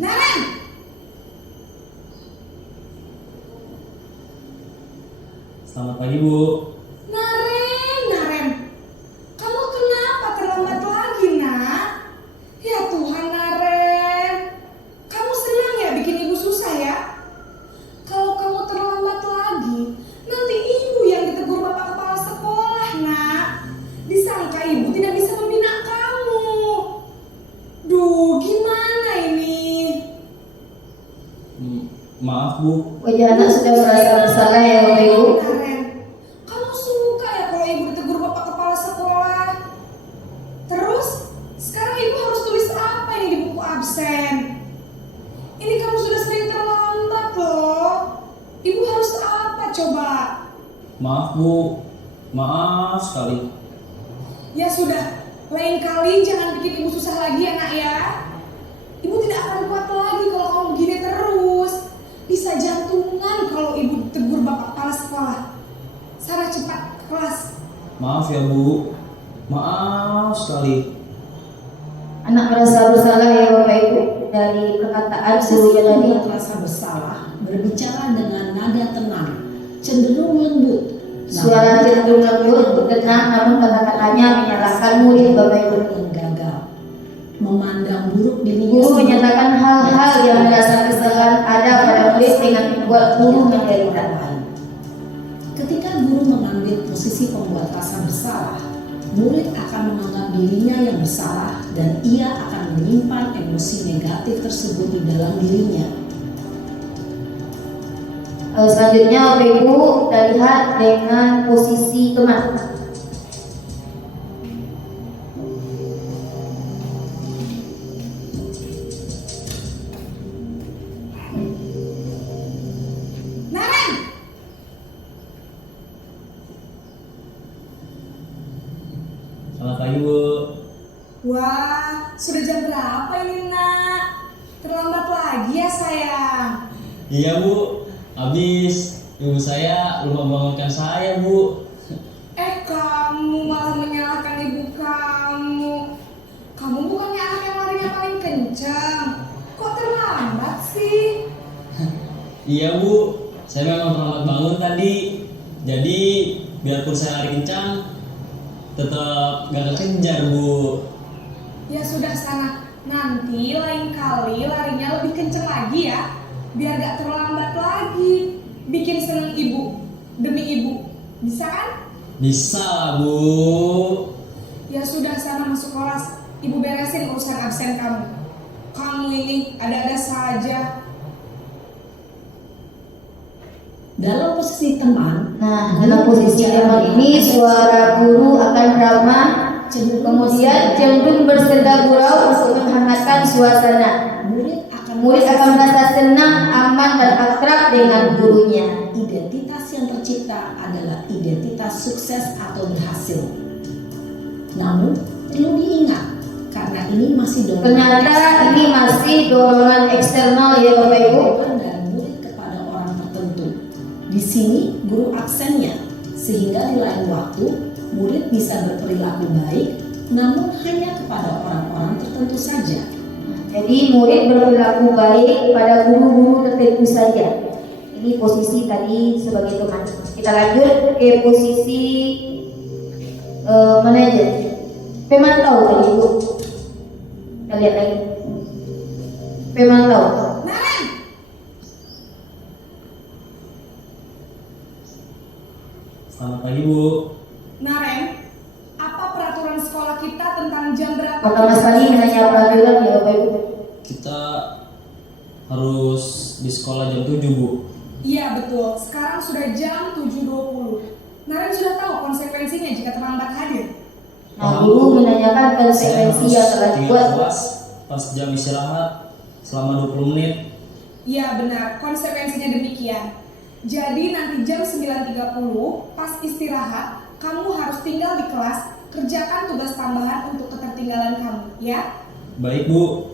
Naren! Selamat pagi Bu. Naren! Kamu kenapa terlambat lagi, nak? Ya Tuhan, Naren. Kamu senang ya bikin ibu susah ya? Kalau kamu terlambat lagi, nanti ibu yang ditegur bapak kepala sekolah, nak. Disangka ibu tidak bisa membina kamu. Duh, gimana ini? Maaf Bu, Wajah anak sudah merasa bersalah ya Bapak Ibu. Naren, kamu suka ya kalau ibu ditegur bapak kepala sekolah? Terus, sekarang ibu harus tulis apa ini di buku absen? Ini kamu sudah sering terlambat loh. Ibu harus apa coba? maaf Bu, maaf sekali. Ya sudah, lain kali jangan bikin ibu susah lagi ya nak ya. Ibu tidak akan kuat lagi kalau kamu begini terus. Bisa jantungan kalau ibu ditegur bapak kepala sekolah. Sarah cepat ke kelas. Maaf ya Bu, maaf sekali. Anak merasa bersalah ya Bapak Ibu dari perkataan gurunya tadi. Membuat rasa bersalah, berbicara dengan nada tenang, cenderung lembut. Suara cenderung lembut, tenang, namun kata-katanya menyalahkan murid Bapak Ibu. yang gagal, memandang buruk dirinya. Guru sendiri. menyatakan hal-hal yang merasa kesalahan ada pada murid dengan membuat guru menderita. Ketika guru mengambil posisi pembuat rasa bersalah, murid akan menganggap dirinya yang bersalah dan ia akan menyimpan emosi negatif tersebut di dalam dirinya. Selanjutnya Bapak Ibu kita lihat dengan posisi teman. Naren! Selamat pagi Bu. Wah, sudah jam berapa ini nak? Terlambat lagi ya sayang. Iya Bu, habis ibu saya lupa bangunkan saya Bu. Kamu malah menyalahkan ibu kamu. Kamu bukannya anak yang larinya paling kencang. Kok terlambat sih? Iya Bu, saya memang terlambat bangun tadi. Jadi biarpun saya lari kencang, tetap gak kekejar Bu. Ya sudah sana, nanti lain kali larinya lebih kenceng lagi ya. Biar gak terlambat lagi. Bikin seneng ibu, demi ibu. Bisa kan? Bisa lah Bu. Ya sudah sana masuk kelas. Ibu beresin urusan absen kamu. Kamu ini ada-ada saja. Dalam posisi teman, Nah, dalam posisi teman ini suara guru akan ramah, kemudian cenderung bersenda gurau untuk menghangatkan suasana. Murid akan merasa senang, aman, dan akrab dengan gurunya. Identitas yang tercipta adalah identitas sukses atau berhasil. Namun, perlu diingat, karena ini masih Ternyata ini masih dorongan eksternal ya Bapak Ibu. dari murid kepada orang tertentu. Di sini guru aksennya, sehingga di lain waktu murid bisa berperilaku baik, namun hanya kepada orang-orang tertentu saja. Jadi murid berperilaku baik pada guru-guru tertentu saja. Ini posisi tadi sebagai teman. Kita lanjut ke posisi manajer. Pemantau tadi Bu. Kita lihat lagi. Pemantau. Naren! Selamat pagi Bu. Naren, apa peraturan sekolah kita tentang jam berapa? Pertama sekali menanya peraturan ya Bapak Ibu. Kita harus di sekolah jam 7 Bu. Iya betul, sekarang sudah jam 7.20. Naren sudah tahu konsekuensinya jika terlambat hadir. Nah, guru menanyakan konsekuensi yang telah tinggal dibuat. kelas pas jam istirahat selama 20 menit. Iya benar, konsekuensinya demikian. Jadi nanti jam 9.30 pas istirahat, kamu harus tinggal di kelas, kerjakan tugas tambahan untuk ketertinggalan kamu, ya? Baik Bu.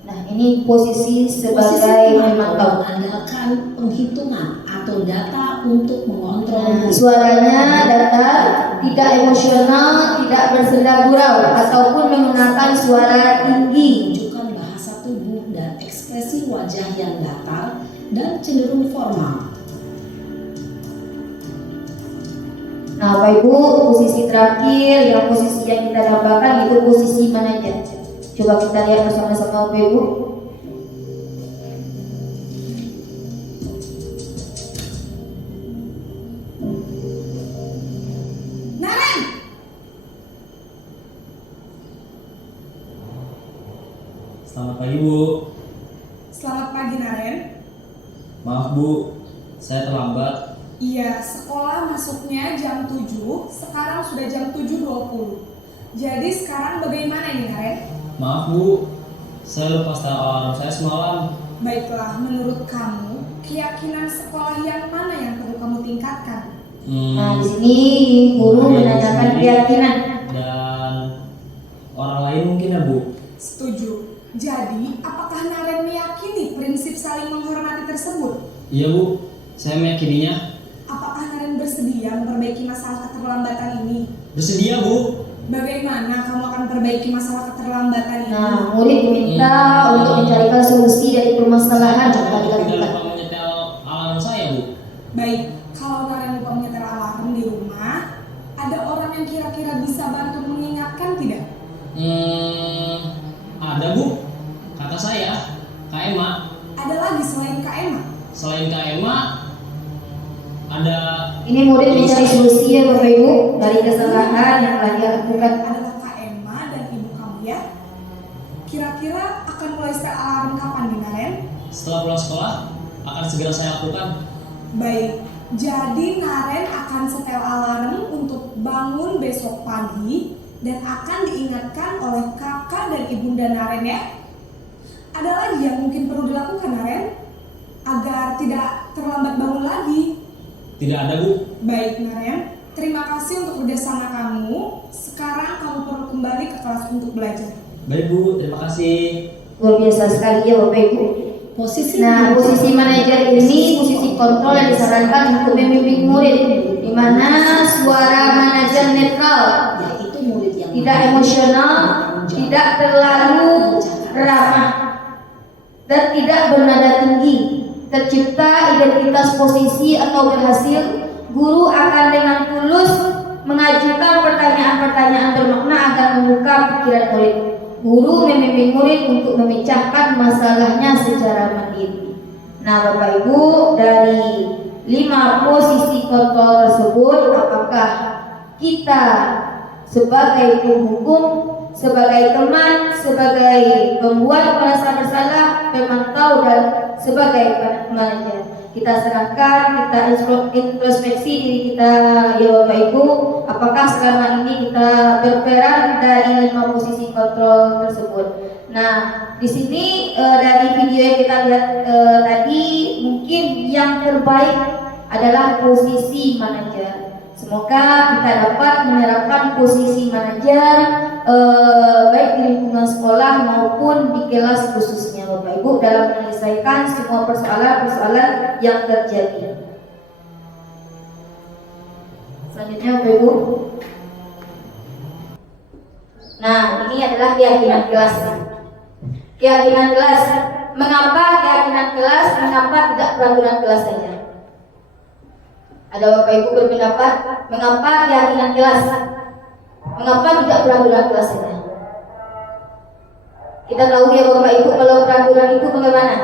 Nah, ini posisi Posisi sebagai pemantau pemantau. mengandalkan penghitungan atau data untuk mengontrol Nah, murid. suaranya datar, tidak emosional, tidak bersenda gurau, ataupun menggunakan suara tinggi. Menunjukkan bahasa tubuh dan ekspresi wajah yang datar dan cenderung formal. Nah, Bapak Ibu, posisi terakhir yang posisi yang kita dambakan itu posisi manajer. Coba kita lihat bersama-sama Bapak Ibu. Naren! Selamat pagi Bu. Selamat pagi Naren. Maaf Bu, saya terlambat. Iya, sekolah masuknya jam 7, sekarang sudah jam 7.20. Jadi sekarang bagaimana ini Naren? Maaf Bu, saya lupa setel alarm saya semalam. Baiklah, menurut kamu, keyakinan sekolah yang mana yang perlu kamu tingkatkan? Nah, di sini guru menanyakan keyakinan. Dan orang lain mungkin ya Bu. Setuju. Jadi, apakah Naren meyakini prinsip saling menghormati tersebut? Iya Bu, saya meyakininya. Apakah Naren bersedia memperbaiki masalah keterlambatan ini? Bersedia Bu. Bagaimana kamu akan perbaiki masalah keterlambatan ini? Nah, murid diminta untuk mencarikan solusi dari permasalahan yang telah Tidak dilakukan. lupa menyetel alarm saya Bu. Baik, kalau Naren lupa menyetel alarm di rumah, ada orang yang kira-kira bisa bantu mengingatkan tidak? Ada Bu, kata saya, Kak Emma. Ada lagi selain Kak Emma? Selain Kak Emma, ada Ini murid mencari solusi ya Bapak Ibu dari kesalahan yang telah dia lakukan. Adalah Kak Emma dan ibu kamu ya? Kira-kira akan mulai setel alarm kapan nih Naren? setelah pulang sekolah akan segera saya lakukan. Baik, jadi Naren akan setel alarm untuk bangun besok pagi dan akan diingatkan oleh kakak dan ibunda Naren ya. Ada lagi yang mungkin perlu dilakukan Naren agar tidak terlambat bangun lagi. Tidak ada Bu. Baik Naren, terima kasih untuk kerjasama kamu. Sekarang kamu perlu kembali ke kelas untuk belajar. Baik Bu, terima kasih. Luar biasa sekali ya Bapak Ibu. Posisi Nah, posisi manajer ini posisi kontrol yang disarankan untuk membimbing murid, di mana suara manajer netral, yaitu murid yang tidak emosional, tidak terlalu ramah, dan tidak bernada tinggi. Tercipta identitas posisi atau berhasil, guru akan dengan tulus mengajukan pertanyaan-pertanyaan bermakna agar membuka pikiran murid. Guru membimbing murid untuk memecahkan masalahnya secara mandiri. Nah, Bapak Ibu, dari 5 posisi kontrol tersebut, apakah kita sebagai penghukum, sebagai teman, sebagai pembuat merasa bersalah, pemantau, dan sebagai manajer. Kita serahkan, kita introspeksi diri kita, ya Bapak Ibu, apakah selama ini kita berperan dari 5 posisi kontrol tersebut. Nah, di sini dari video yang kita lihat tadi, mungkin yang terbaik adalah posisi manajer. Semoga kita dapat menerapkan posisi manajer baik di lingkungan sekolah maupun di kelas khususnya Bapak Ibu dalam menyelesaikan semua persoalan-persoalan yang terjadi. Selanjutnya Bapak Ibu. Nah, ini adalah keyakinan kelas. Keyakinan kelas. Mengapa keyakinan kelas? Mengapa tidak peraturan kelas saja? Ada Bapak Ibu berpendapat, mengapa keyakinan kelas? Mengapa tidak peraturan kelas saja? Kita tahu ya Bapak Ibu, kalau peraturan itu bagaimana?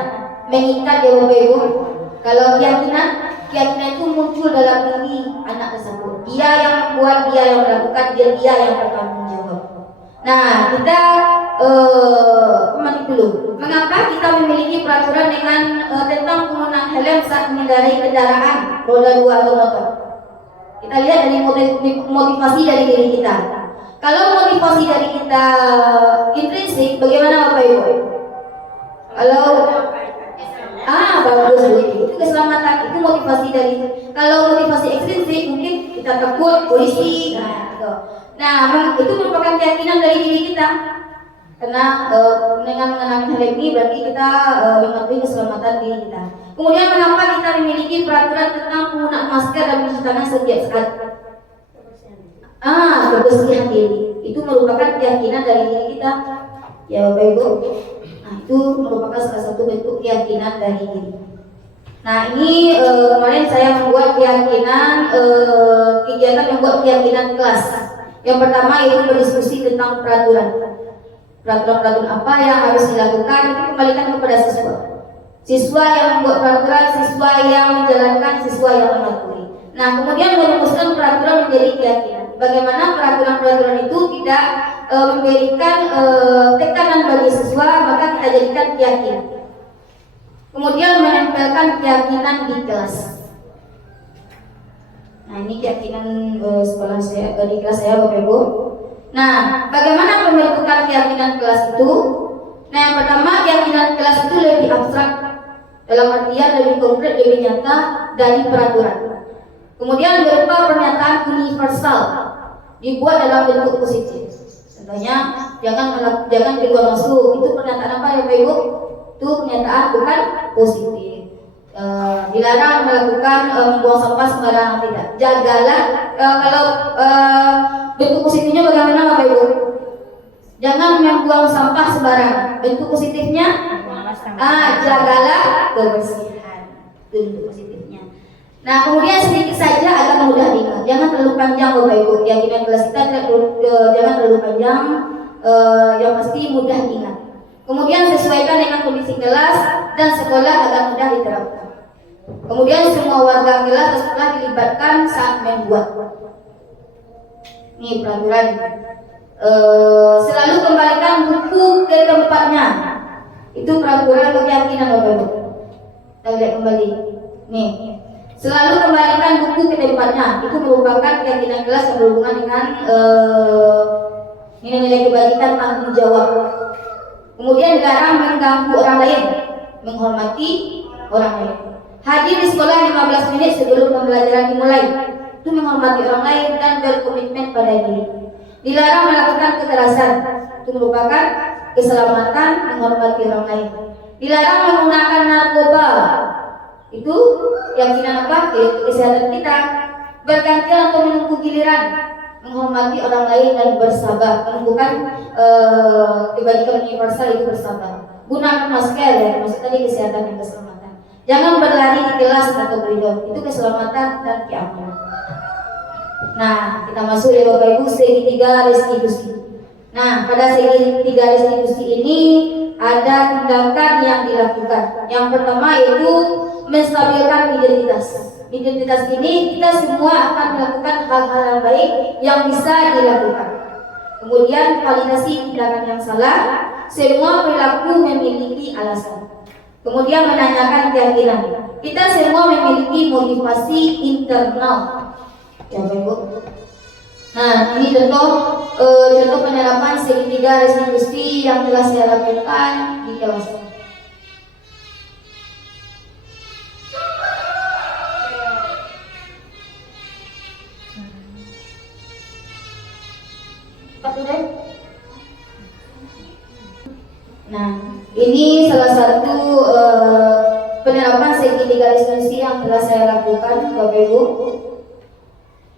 Mengikat ya Bapak Ibu. Kalau keyakinan itu muncul dalam diri anak tersebut. Dia yang membuat, dia yang melakukan, dia yang bertanggung jawab. Nah, kita dulu. Mengapa kita memiliki peraturan dengan tentang penggunaan helm saat mengendarai kendaraan roda 2 atau motor? Kita lihat dari motivasi dari diri kita. Kalau motivasi dari kita intrinsik, bagaimana Bapak Ibu? Kalau bagus itu keselamatan, itu motivasi dari. Kalau motivasi ekstrinsik, mungkin kita takut polisi. Nah, itu merupakan keyakinan dari diri kita. Karena dengan mengenakan helm ini berarti kita mematuhi keselamatan diri kita. Kemudian mengapa kita memiliki peraturan tentang penggunaan masker dan mencuci tangan setiap saat? Kebersihan diri. Itu merupakan keyakinan dari diri kita. Ya Bapak Ibu. Nah, itu merupakan salah satu bentuk keyakinan dari diri. Nah, ini kemarin saya membuat keyakinan kegiatan yang membuat keyakinan kelas. Yang pertama yaitu berdiskusi tentang peraturan apa yang harus dilakukan, itu kembalikan kepada siswa. Siswa yang membuat peraturan, siswa yang menjalankan, siswa yang mematuhi. Nah, kemudian merumuskan peraturan menjadi keyakinan. Bagaimana peraturan-peraturan itu tidak memberikan tekanan bagi siswa, maka kita jadikan keyakinan. Kemudian menempelkan keyakinan di kelas. Nah, ini keyakinan sekolah saya, di kelas saya Bapak Ibu. Nah, bagaimana pembentukan keyakinan kelas itu? Nah, yang pertama, keyakinan kelas itu lebih abstrak, dalam artian lebih konkret, lebih nyata dari peraturan. Kemudian berupa pernyataan universal, dibuat dalam bentuk positif. Contohnya, jangan keluar masuk. Itu pernyataan apa ya Bapak Ibu? Itu pernyataan bukan positif. Dilarang melakukan membuang sampah sembarangan, tidak. Jagalah kalau bentuk positifnya bagaimana Bapak Ibu? Jangan membuang sampah sembarangan. Bentuk positifnya jagalah kebersihan. Itu bentuk positifnya. Nah, kemudian sedikit saja agar mudah diingat. Jangan terlalu panjang Bapak Ibu. Keyakinan kelas kita jangan terlalu panjang, yang pasti mudah diingat. Kemudian sesuaikan dengan kondisi kelas dan sekolah agar mudah diterapkan. Kemudian semua warga kelas dan sekolah dilibatkan saat membuat. Ini peraturan. Selalu kembalikan buku ke tempatnya. Itu peraturan keyakinan Bapak Ibu. Kita lihat kembali. Nih. Selalu kembalikan buku ke tempatnya. Itu merupakan keyakinan kelas yang berhubungan dengan nilai-nilai kebajikan tanggung jawab. Kemudian dilarang mengganggu orang lain, menghormati orang lain. Hadir di sekolah 15 menit sebelum pembelajaran dimulai. Itu menghormati orang lain dan berkomitmen pada diri. Dilarang melakukan kekerasan. Itu merupakan keselamatan, menghormati orang lain. Dilarang menggunakan narkoba. Itu keyakinan apa? Kesehatan kita. Bergantian atau menunggu giliran, menghormati orang lain dan bersabar. Menumbuhkan kebajikan universal itu bersabar. Gunakan masker ya, maksud tadi kesehatan dan keselamatan. Jangan berlari di kelas atau koridor. Itu keselamatan dan keamanan. Nah, kita masuk ya Bapak Ibu segitiga restitusi. Nah, pada segitiga restitusi ini ada tindakan yang dilakukan. Yang pertama yaitu menstabilkan identitas. Identitas ini kita semua akan melakukan hal-hal yang baik yang bisa dilakukan. Kemudian validasi tindakan yang salah. Semua perilaku memiliki alasan. Kemudian menanyakan keyakinan. Kita semua memiliki motivasi internal. Ya, Ibu. Nah, ini contoh penerapan segitiga restitusi yang telah saya lakukan di kelas. Nah, ini salah satu penerapan segitiga restitusi yang telah saya lakukan, Bapak Ibu.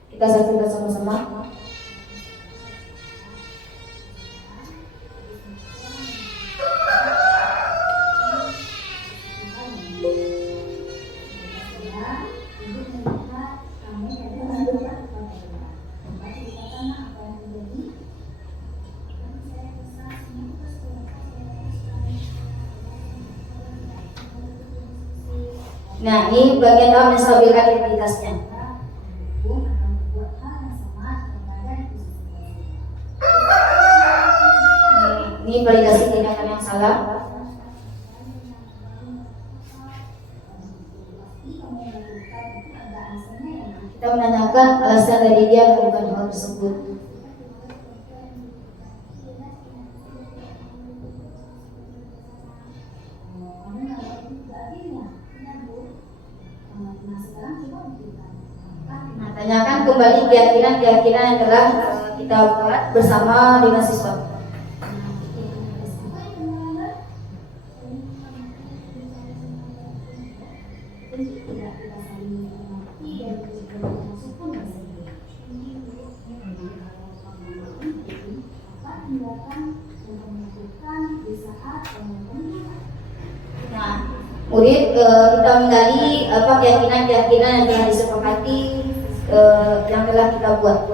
Kita saksikan sama-sama. Nah, ini bagian dalam menstabilkan identitasnya. Ini validasi tindakan yang salah. Kita menanyakan alasan dari dia melakukan hal tersebut. Nah, tanyakan kembali keyakinan-keyakinan yang telah kita buat bersama dengan siswa. Nah, murid kita menggali apa keyakinan-keyakinan yang telah disepakati yang telah kita buat.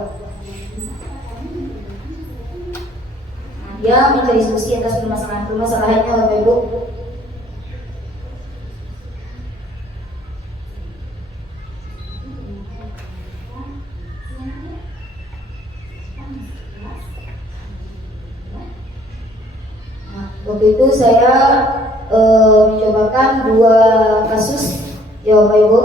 Nah, dia mencari solusi atas permasalahannya, Bapak Ibu. Nah, waktu itu saya mencobakan 2 kasus, ya Bapak Ibu.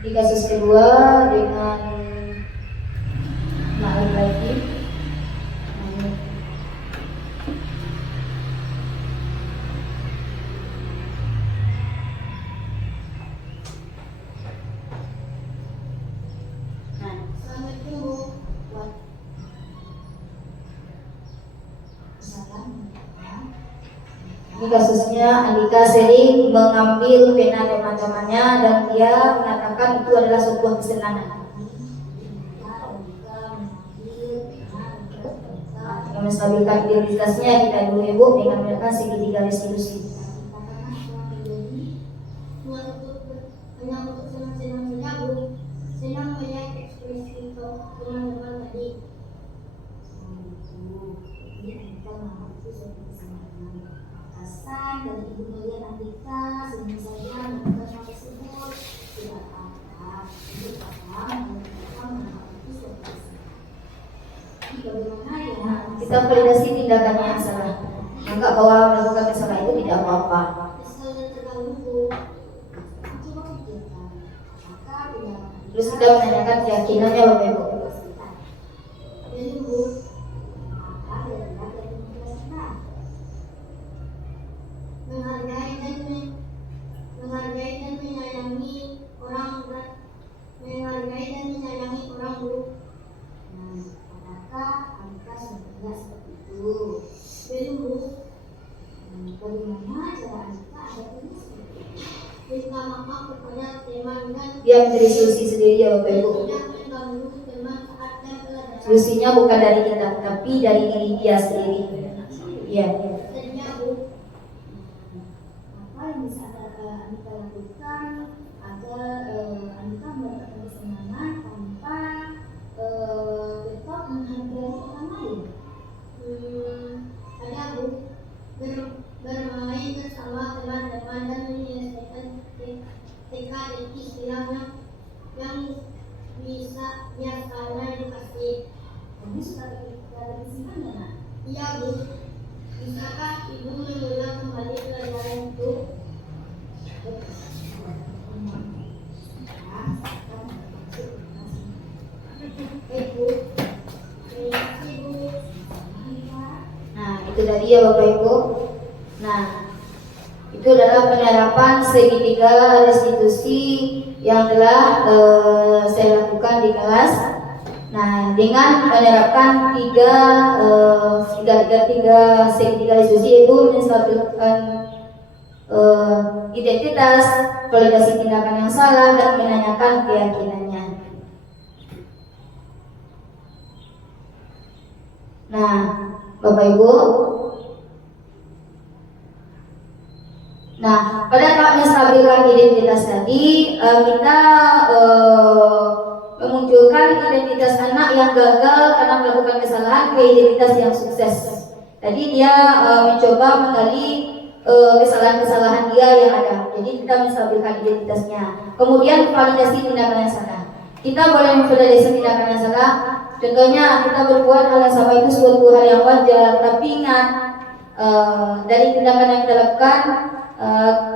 Di kasus kedua dengan laki-laki. Ini kasusnya Andika sering mengambil pena teman-temannya dan dia mengatakan itu adalah sebuah kesenangan. Dengan menstabilkan identitasnya kita dulu Ibu dengan menggunakan segitiga restitusi. Senang melihat ekspresi teman-teman tadi. Kita mengerti seperti kesenangan. Kesan dari Ibu melihat Andika senang saja melakukan hal tersebut. Tidak apa-apa, Ibu paham mereka mengerti seperti kesenangan. Bagaimana ya? Kita validasi tindakannya yang salah. Anggap bahwa melakukan kesalahan itu tidak apa-apa. Kesal dan terganggu. Coba pikirkan. Apakah tidak? Terus kita menanyakan keyakinannya Bapak Ibu. Menghargai dan menyayangi orang buruk. Nah, apakah Andika sebenarnya seperti itu? Belum. Bagaimana cara Andika ada ini seperti itu? Minta maaf kepada teman dan Dia mencari solusi sendiri ya Bapak Ibu. tidak mengganggu teman saat dia telah datang. Solusinya bukan dari kita, tapi dari diri dia sendiri. Iya. Sebenarnya Bu, apa yang bisa Andika lakukan agar Andika mendapatkan kesenangan tanpa tetap menghargai orang lain? Ada Bu, bermain tadi ya Bapak Ibu. Nah, itu adalah penerapan segitiga restitusi yang telah saya lakukan di kelas. Nah, dengan menerapkan tiga segitiga restitusi, yaitu menstabilkan identitas, validasi tindakan yang salah, dan menanyakan keyakinannya. Nah, Bapak Ibu, pada saat menstabilkan identitas tadi, kita memunculkan identitas anak yang gagal karena melakukan kesalahan ke identitas yang sukses. Tadi dia mencoba menggali kesalahan-kesalahan dia yang ada. Jadi kita menstabilkan identitasnya. Kemudian validasi tindakan yang salah. Kita boleh memvalidasi tindakan yang salah. Contohnya kita berbuat hal yang sama itu suatu hal yang wajar, tapi ingat dari tindakan yang kita lakukan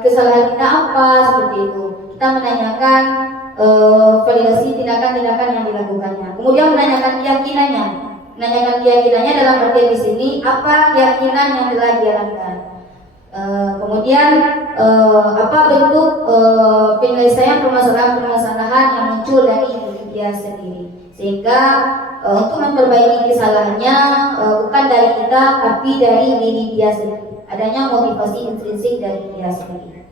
kesalahan kita apa, seperti itu. Kita menanyakan validasi tindakan-tindakan yang dilakukannya. Kemudian menanyakan keyakinannya. Menanyakan keyakinannya dalam arti di sini apa keyakinan yang telah dia lakukan. Kemudian apa bentuk penyelesaian permasalahan-permasalahan yang muncul dari diri dia sendiri, sehingga untuk memperbaiki kesalahannya bukan dari kita tapi dari diri dia sendiri. Adanya motivasi intrinsik dari dia sendiri.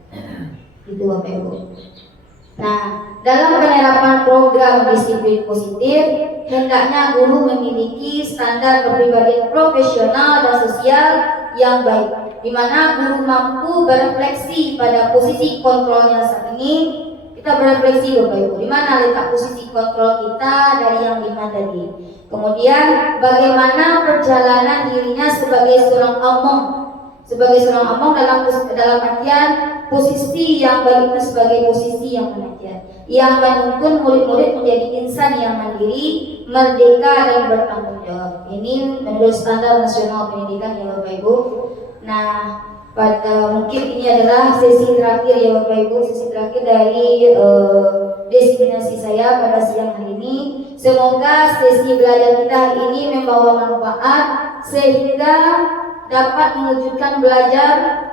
Itu Bapak Ibu. Nah, dalam penerapan program disiplin positif, hendaknya guru memiliki standar kepribadian profesional dan sosial yang baik, di mana guru mampu berefleksi pada posisi kontrolnya saat ini. Kita berefleksi Bapak Ibu, di mana letak posisi kontrol kita dari yang 5 tadi. Kemudian bagaimana perjalanan dirinya sebagai seorang omong. Sebagai seorang omong dalam artian posisi yang baik itu sebagai posisi yang pengertian, yang menuntun murid-murid menjadi insan yang mandiri, merdeka dan bertanggung jawab. Ini menurut standar nasional pendidikan ya Bapak Ibu. Nah, mungkin ini adalah sesi terakhir ya Bapak Ibu, sesi terakhir dari destinasi saya pada siang hari ini. Semoga sesi belajar kita hari ini membawa manfaat sehingga dapat mewujudkan belajar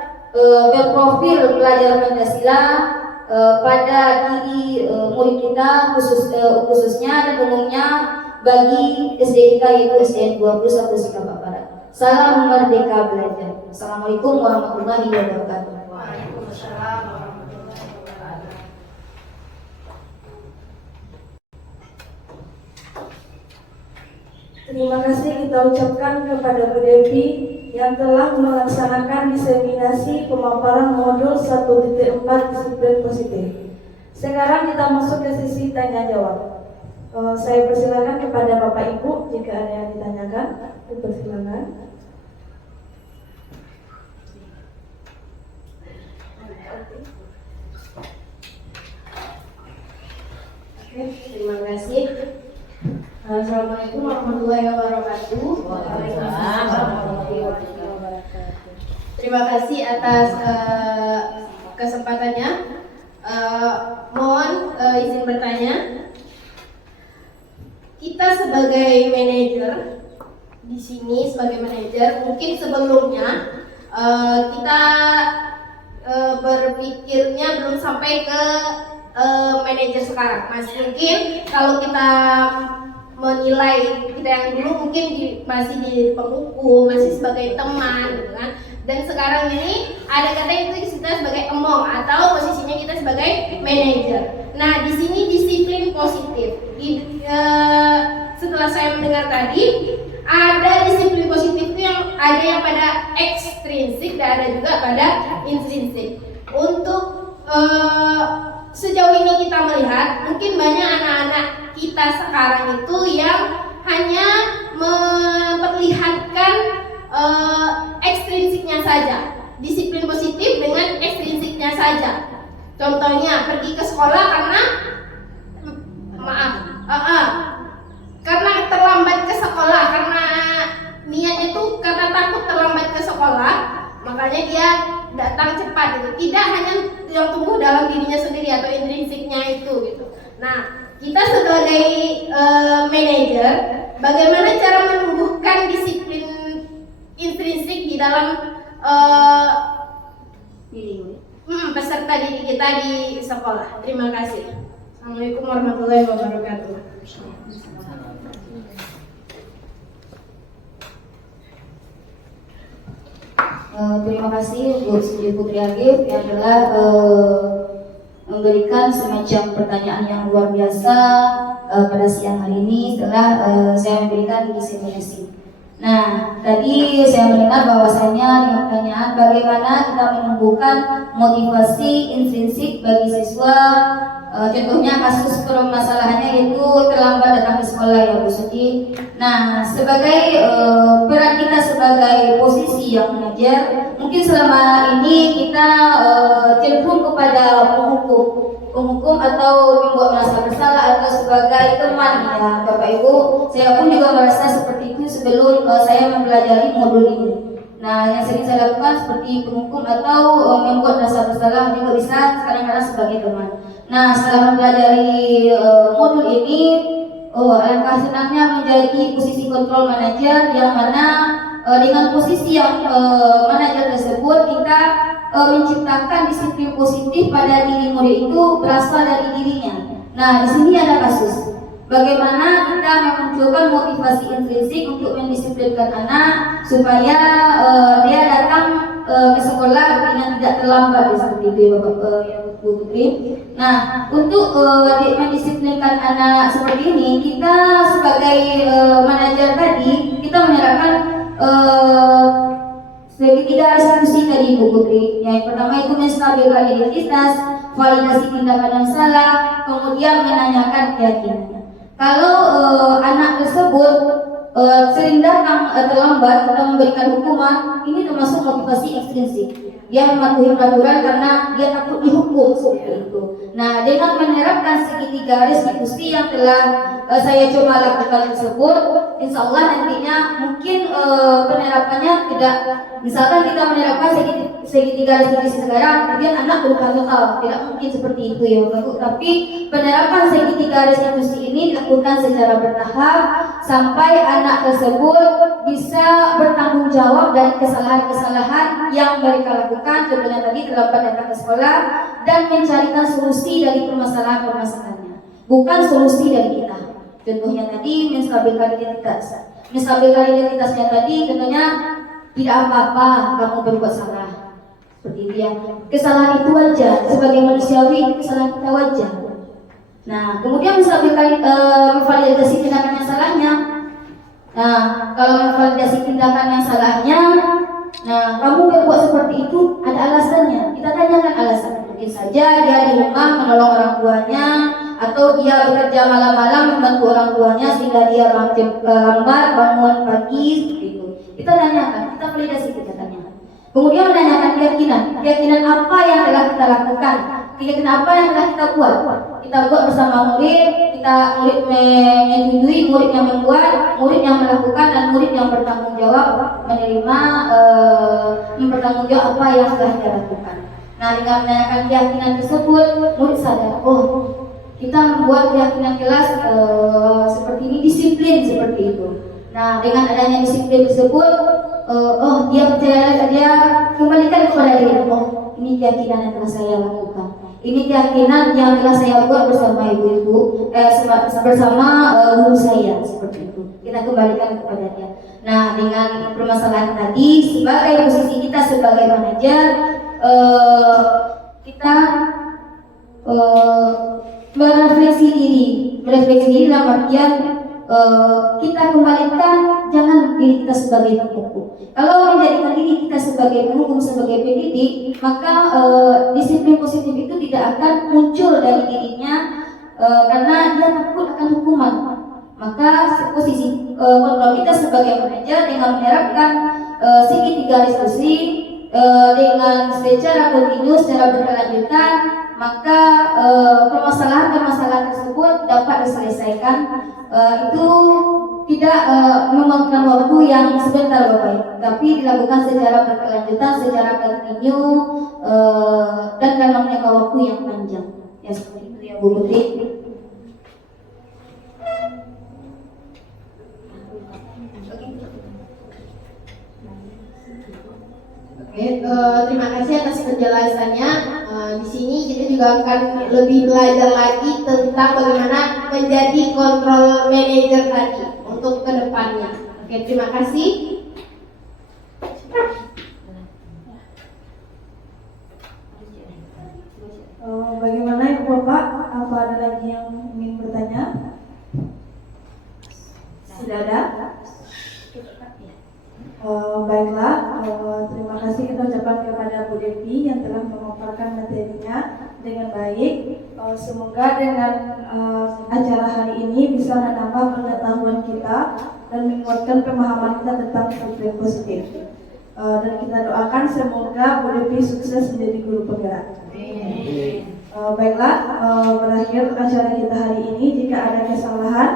berprofil pelajar Pancasila pada diri murid kita khususnya dan umumnya bagi SD kita yaitu SDN 21 Sikapap Barat. Salam merdeka belajar. Assalamualaikum warahmatullahi wabarakatuh. Waalaikumsalam warahmatullahi wabarakatuh. Terima kasih kita ucapkan kepada Bu Devi yang telah melaksanakan diseminasi pemaparan modul 1.4 disiplin positif. Sekarang kita masuk ke sesi tanya jawab. Saya persilakan kepada Bapak Ibu jika ada yang ditanyakan. Persilakan. Oke, terima kasih. Assalamualaikum warahmatullahi wabarakatuh. Waalaikumsalam warahmatullahi wabarakatuh. Terima kasih atas kesempatannya. Mohon izin bertanya. Kita sebagai manajer di sini sebagai manajer, mungkin sebelumnya kita berpikirnya belum sampai ke manajer sekarang. Mungkin kalau kita menilai kita yang dulu mungkin masih di penghukum, masih sebagai teman gitu kan. Dan sekarang ini ada kata itu kita sebagai emong atau posisinya kita sebagai manajer. Nah, di sini disiplin positif. Setelah saya mendengar tadi, ada disiplin positif itu yang ada yang pada ekstrinsik dan ada juga pada intrinsik. Untuk sejauh ini kita melihat mungkin banyak anak-anak kita sekarang itu yang hanya memperlihatkan ekstrinsiknya saja, disiplin positif dengan ekstrinsiknya saja. Contohnya pergi ke sekolah karena terlambat ke sekolah, karena niatnya tuh karena takut terlambat ke sekolah, makanya dia datang cepat gitu. Tidak hanya yang tumbuh dalam dirinya sendiri atau intrinsiknya itu gitu. Nah, kita sebagai manajer, bagaimana cara menumbuhkan disiplin intrinsik di dalam peserta didik kita di sekolah. Terima kasih. Assalamualaikum warahmatullahi wabarakatuh. Terima kasih untuk Studi Putri Agif yang telah memberikan semacam pertanyaan yang luar biasa pada siang hari ini setelah saya memberikan diseminasi. Nah, tadi saya mendengar bahwasanya dengan pertanyaan bagaimana kita menumbuhkan motivasi intrinsik bagi siswa. Contohnya kasus permasalahannya yaitu terlambat datang ke sekolah ya Bu Suci. Nah, sebagai peran kita sebagai posisi yang mengajar, mungkin selama ini kita cenderung kepada menghukum atau membuat merasa bersalah atau sebagai teman ya Bapak Ibu. Saya pun juga merasa seperti itu sebelum saya mempelajari modul ini. Nah, yang sering saya lakukan seperti penghukum atau membuat rasa bersalah juga bisa kadang-kadang sebagai teman. Nah, setelah mempelajari modul ini, alangkah senangnya menjadi posisi kontrol manajer yang mana dengan posisi yang manajer tersebut kita menciptakan disiplin positif pada diri murid itu berasal dari dirinya. Nah, di sini ada kasus. Bagaimana kita memunculkan motivasi intrinsik untuk mendisiplinkan anak supaya dia datang ke sekolah dengan tidak terlambat seperti itu ya Bapak Bu Putri. Nah, untuk mendisiplinkan anak seperti ini, kita sebagai manajer tadi kita menerapkan segitiga institusi tadi Bu Putri. Yang pertama itu menstabilkan identitas, validasi tindakan yang salah, kemudian menanyakan keyakinan. Kalau anak tersebut sering datang terlambat atau memberikan hukuman, ini termasuk motivasi ekstrinsik. Dia mematuhi peraturan karena dia takut dihukum seperti itu. Nah, dengan menerapkan segitiga restitusi yang telah saya coba lakukan tersebut, insya Allah nantinya mungkin penerapannya tidak. Misalkan kita menerapkan segitiga restitusi sekarang, kemudian anak berubah total, tidak mungkin seperti itu ya Bapak. Tapi penerapan segitiga restitusi ini dilakukan secara bertahap sampai anak tersebut bisa bertanggung jawab dari kesalahan-kesalahan yang mereka lakukan. Contohnya tadi terlambat datang ke sekolah dan mencarikan solusi dari permasalahan-permasalahannya, bukan solusi dari kita. Contohnya tadi menstabilkan identitas. Menstabilkan identitasnya tadi contohnya tidak apa-apa kamu berbuat salah. Seperti dia. Kesalahan itu wajar, sebagai manusiawi kesalahan kita wajar. Nah, kemudian menstabilkan memvalidasi tindakan yang salahnya. Nah, kalau memvalidasi tindakan yang salahnya, nah, kamu berbuat seperti itu ada alasannya. Kita tanyakan alasan. Mungkin saja dia di rumah menolong orang tuanya, atau dia bekerja malam-malam membantu orang tuanya sehingga dia lambat bangun pagi seperti itu. Kita tanyakan, kita validasi, kita tanyakan. Kemudian menanyakan keyakinan apa yang telah kita lakukan, keyakinan apa yang telah kita buat. Kita buat bersama murid menyetujui, murid yang membuat, murid yang melakukan, dan murid yang bertanggung jawab menerima, mempertanggungjawab apa yang telah kita lakukan. Nah, dengan menanyakan keyakinan tersebut, murid sadar, kita membuat keyakinan kelas seperti ini, disiplin seperti itu. Nah, dengan adanya disiplin tersebut, dia percaya, dia kembalikan kepada diri, ini keyakinan yang telah saya lakukan. Ini keyakinan yang telah saya buat bersama ibu-ibu, bersama guru saya, seperti itu. Kita kembalikan kepada dia. Nah, dengan permasalahan tadi, sebagai posisi kita sebagai manajer, kita merefleksi diri dalam artian kita kembalikan jangan diri kita sebagai penghukum. Kalau menjadikan diri kita sebagai penghukum, sebagai pendidik, maka disiplin positif itu tidak akan muncul dari dirinya karena dia takut akan hukuman. Maka posisi kontrol kita sebagai manajer dengan menerapkan segitiga restitusi dengan secara kontinu, secara berkelanjutan, maka permasalahan-permasalahan tersebut dapat diselesaikan. Itu tidak memakan waktu yang sebentar Bapak, tapi dilakukan secara berkelanjutan, secara kontinu, dan dalam jangka waktu yang panjang. Ya seperti itu ya Bu Putri. Oke, terima kasih atas penjelasannya. Di sini kita juga akan lebih belajar lagi tentang bagaimana menjadi control manager tadi untuk kedepannya. Oke, terima kasih. Bagaimana Ibu Bapak? Apa ada lagi yang ingin bertanya? Tidak ada? Baiklah, terima kasih kita ucapkan kepada Bu Devi yang telah memaparkan materinya dengan baik. Semoga dengan acara hari ini bisa menambah pengetahuan kita dan menguatkan pemahaman kita tentang disiplin positif. Dan kita doakan semoga Bu Devi sukses menjadi guru penggerak. Baiklah, berakhir acara kita hari ini. Jika ada kesalahan,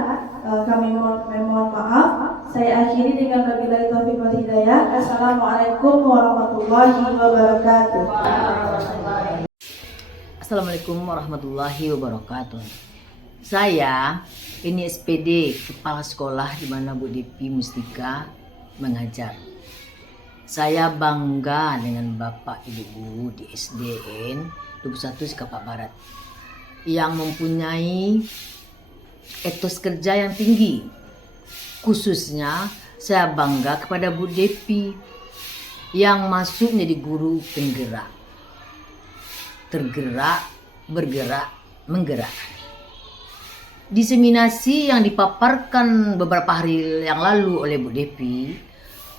kami mohon maaf. Saya akhiri dengan wabillahi taufiq wal hidayah. Assalamualaikum warahmatullahi wabarakatuh. Assalamualaikum warahmatullahi wabarakatuh. Saya ini SPD kepala sekolah di mana Bu Devi Mustika mengajar. Saya bangga dengan Bapak Ibu guru di SDN 21 Sikapak Barat yang mempunyai etos kerja yang tinggi. Khususnya saya bangga kepada Bu Devi yang masuk menjadi guru penggerak. Tergerak, bergerak, menggerak. Diseminasi yang dipaparkan beberapa hari yang lalu oleh Bu Devi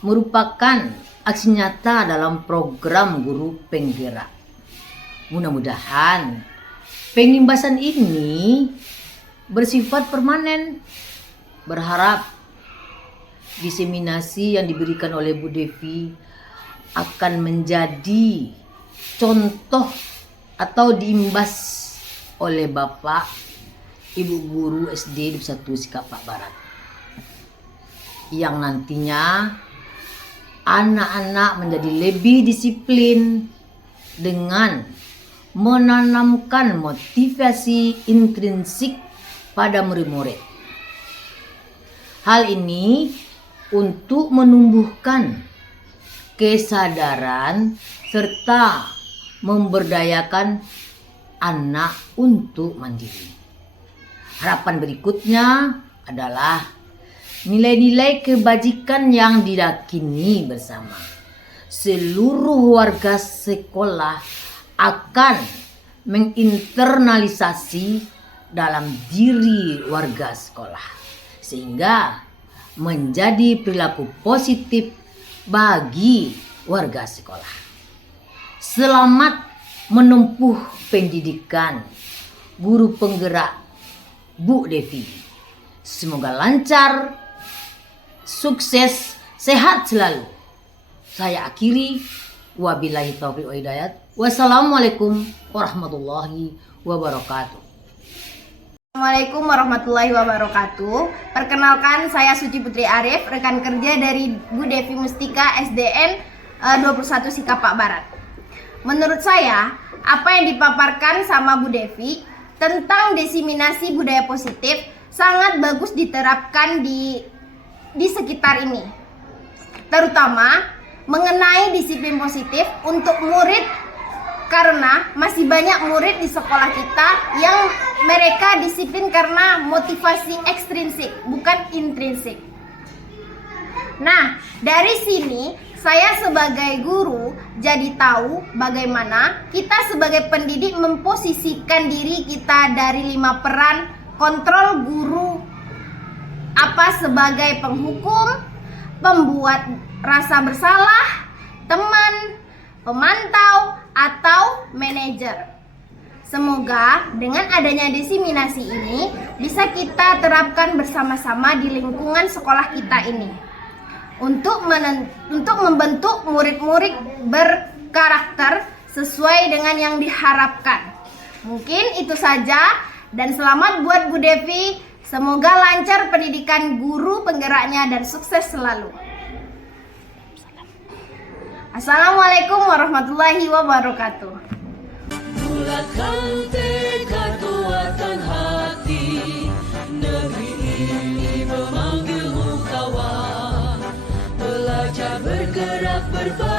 merupakan aksi nyata dalam program guru penggerak. Mudah-mudahan pengimbasan ini bersifat permanen. Berharap diseminasi yang diberikan oleh Bu Devi akan menjadi contoh atau diimbas oleh Bapak Ibu guru SD 21 Sikapak Barat yang nantinya anak-anak menjadi lebih disiplin dengan menanamkan motivasi intrinsik pada murid-murid. Hal ini untuk menumbuhkan kesadaran serta memberdayakan anak untuk mandiri. Harapan berikutnya adalah nilai-nilai kebajikan yang diyakini bersama. Seluruh warga sekolah akan menginternalisasi dalam diri warga sekolah sehingga menjadi perilaku positif bagi warga sekolah. Selamat menempuh pendidikan guru penggerak Bu Devi. Semoga lancar, sukses, sehat selalu. Saya akhiri, wabillahi taufiq wal hidayah. Wassalamualaikum warahmatullahi wabarakatuh. Assalamualaikum warahmatullahi wabarakatuh. Perkenalkan, saya Suci Putri Arif, rekan kerja dari Bu Devi Mustika SDN 21 Sikapak Barat. Menurut saya, apa yang dipaparkan sama Bu Devi tentang diseminasi budaya positif sangat bagus diterapkan di sekitar ini. Terutama mengenai disiplin positif untuk murid, karena masih banyak murid di sekolah kita yang mereka disiplin karena motivasi ekstrinsik, bukan intrinsik. Nah, dari sini saya sebagai guru jadi tahu bagaimana kita sebagai pendidik memposisikan diri kita dari 5 peran kontrol guru, apa sebagai penghukum, pembuat rasa bersalah, teman, pemantau, atau manajer. Semoga dengan adanya diseminasi ini bisa kita terapkan bersama-sama di lingkungan sekolah kita ini untuk membentuk murid-murid berkarakter sesuai dengan yang diharapkan. Mungkin itu saja dan selamat buat Bu Devi. Semoga lancar pendidikan guru penggeraknya dan sukses selalu. Assalamualaikum warahmatullahi wabarakatuh. Bulatkan tekad, kuatkan hati, negeri ini memanggilmu kawan. Belajar bergerak berbaik.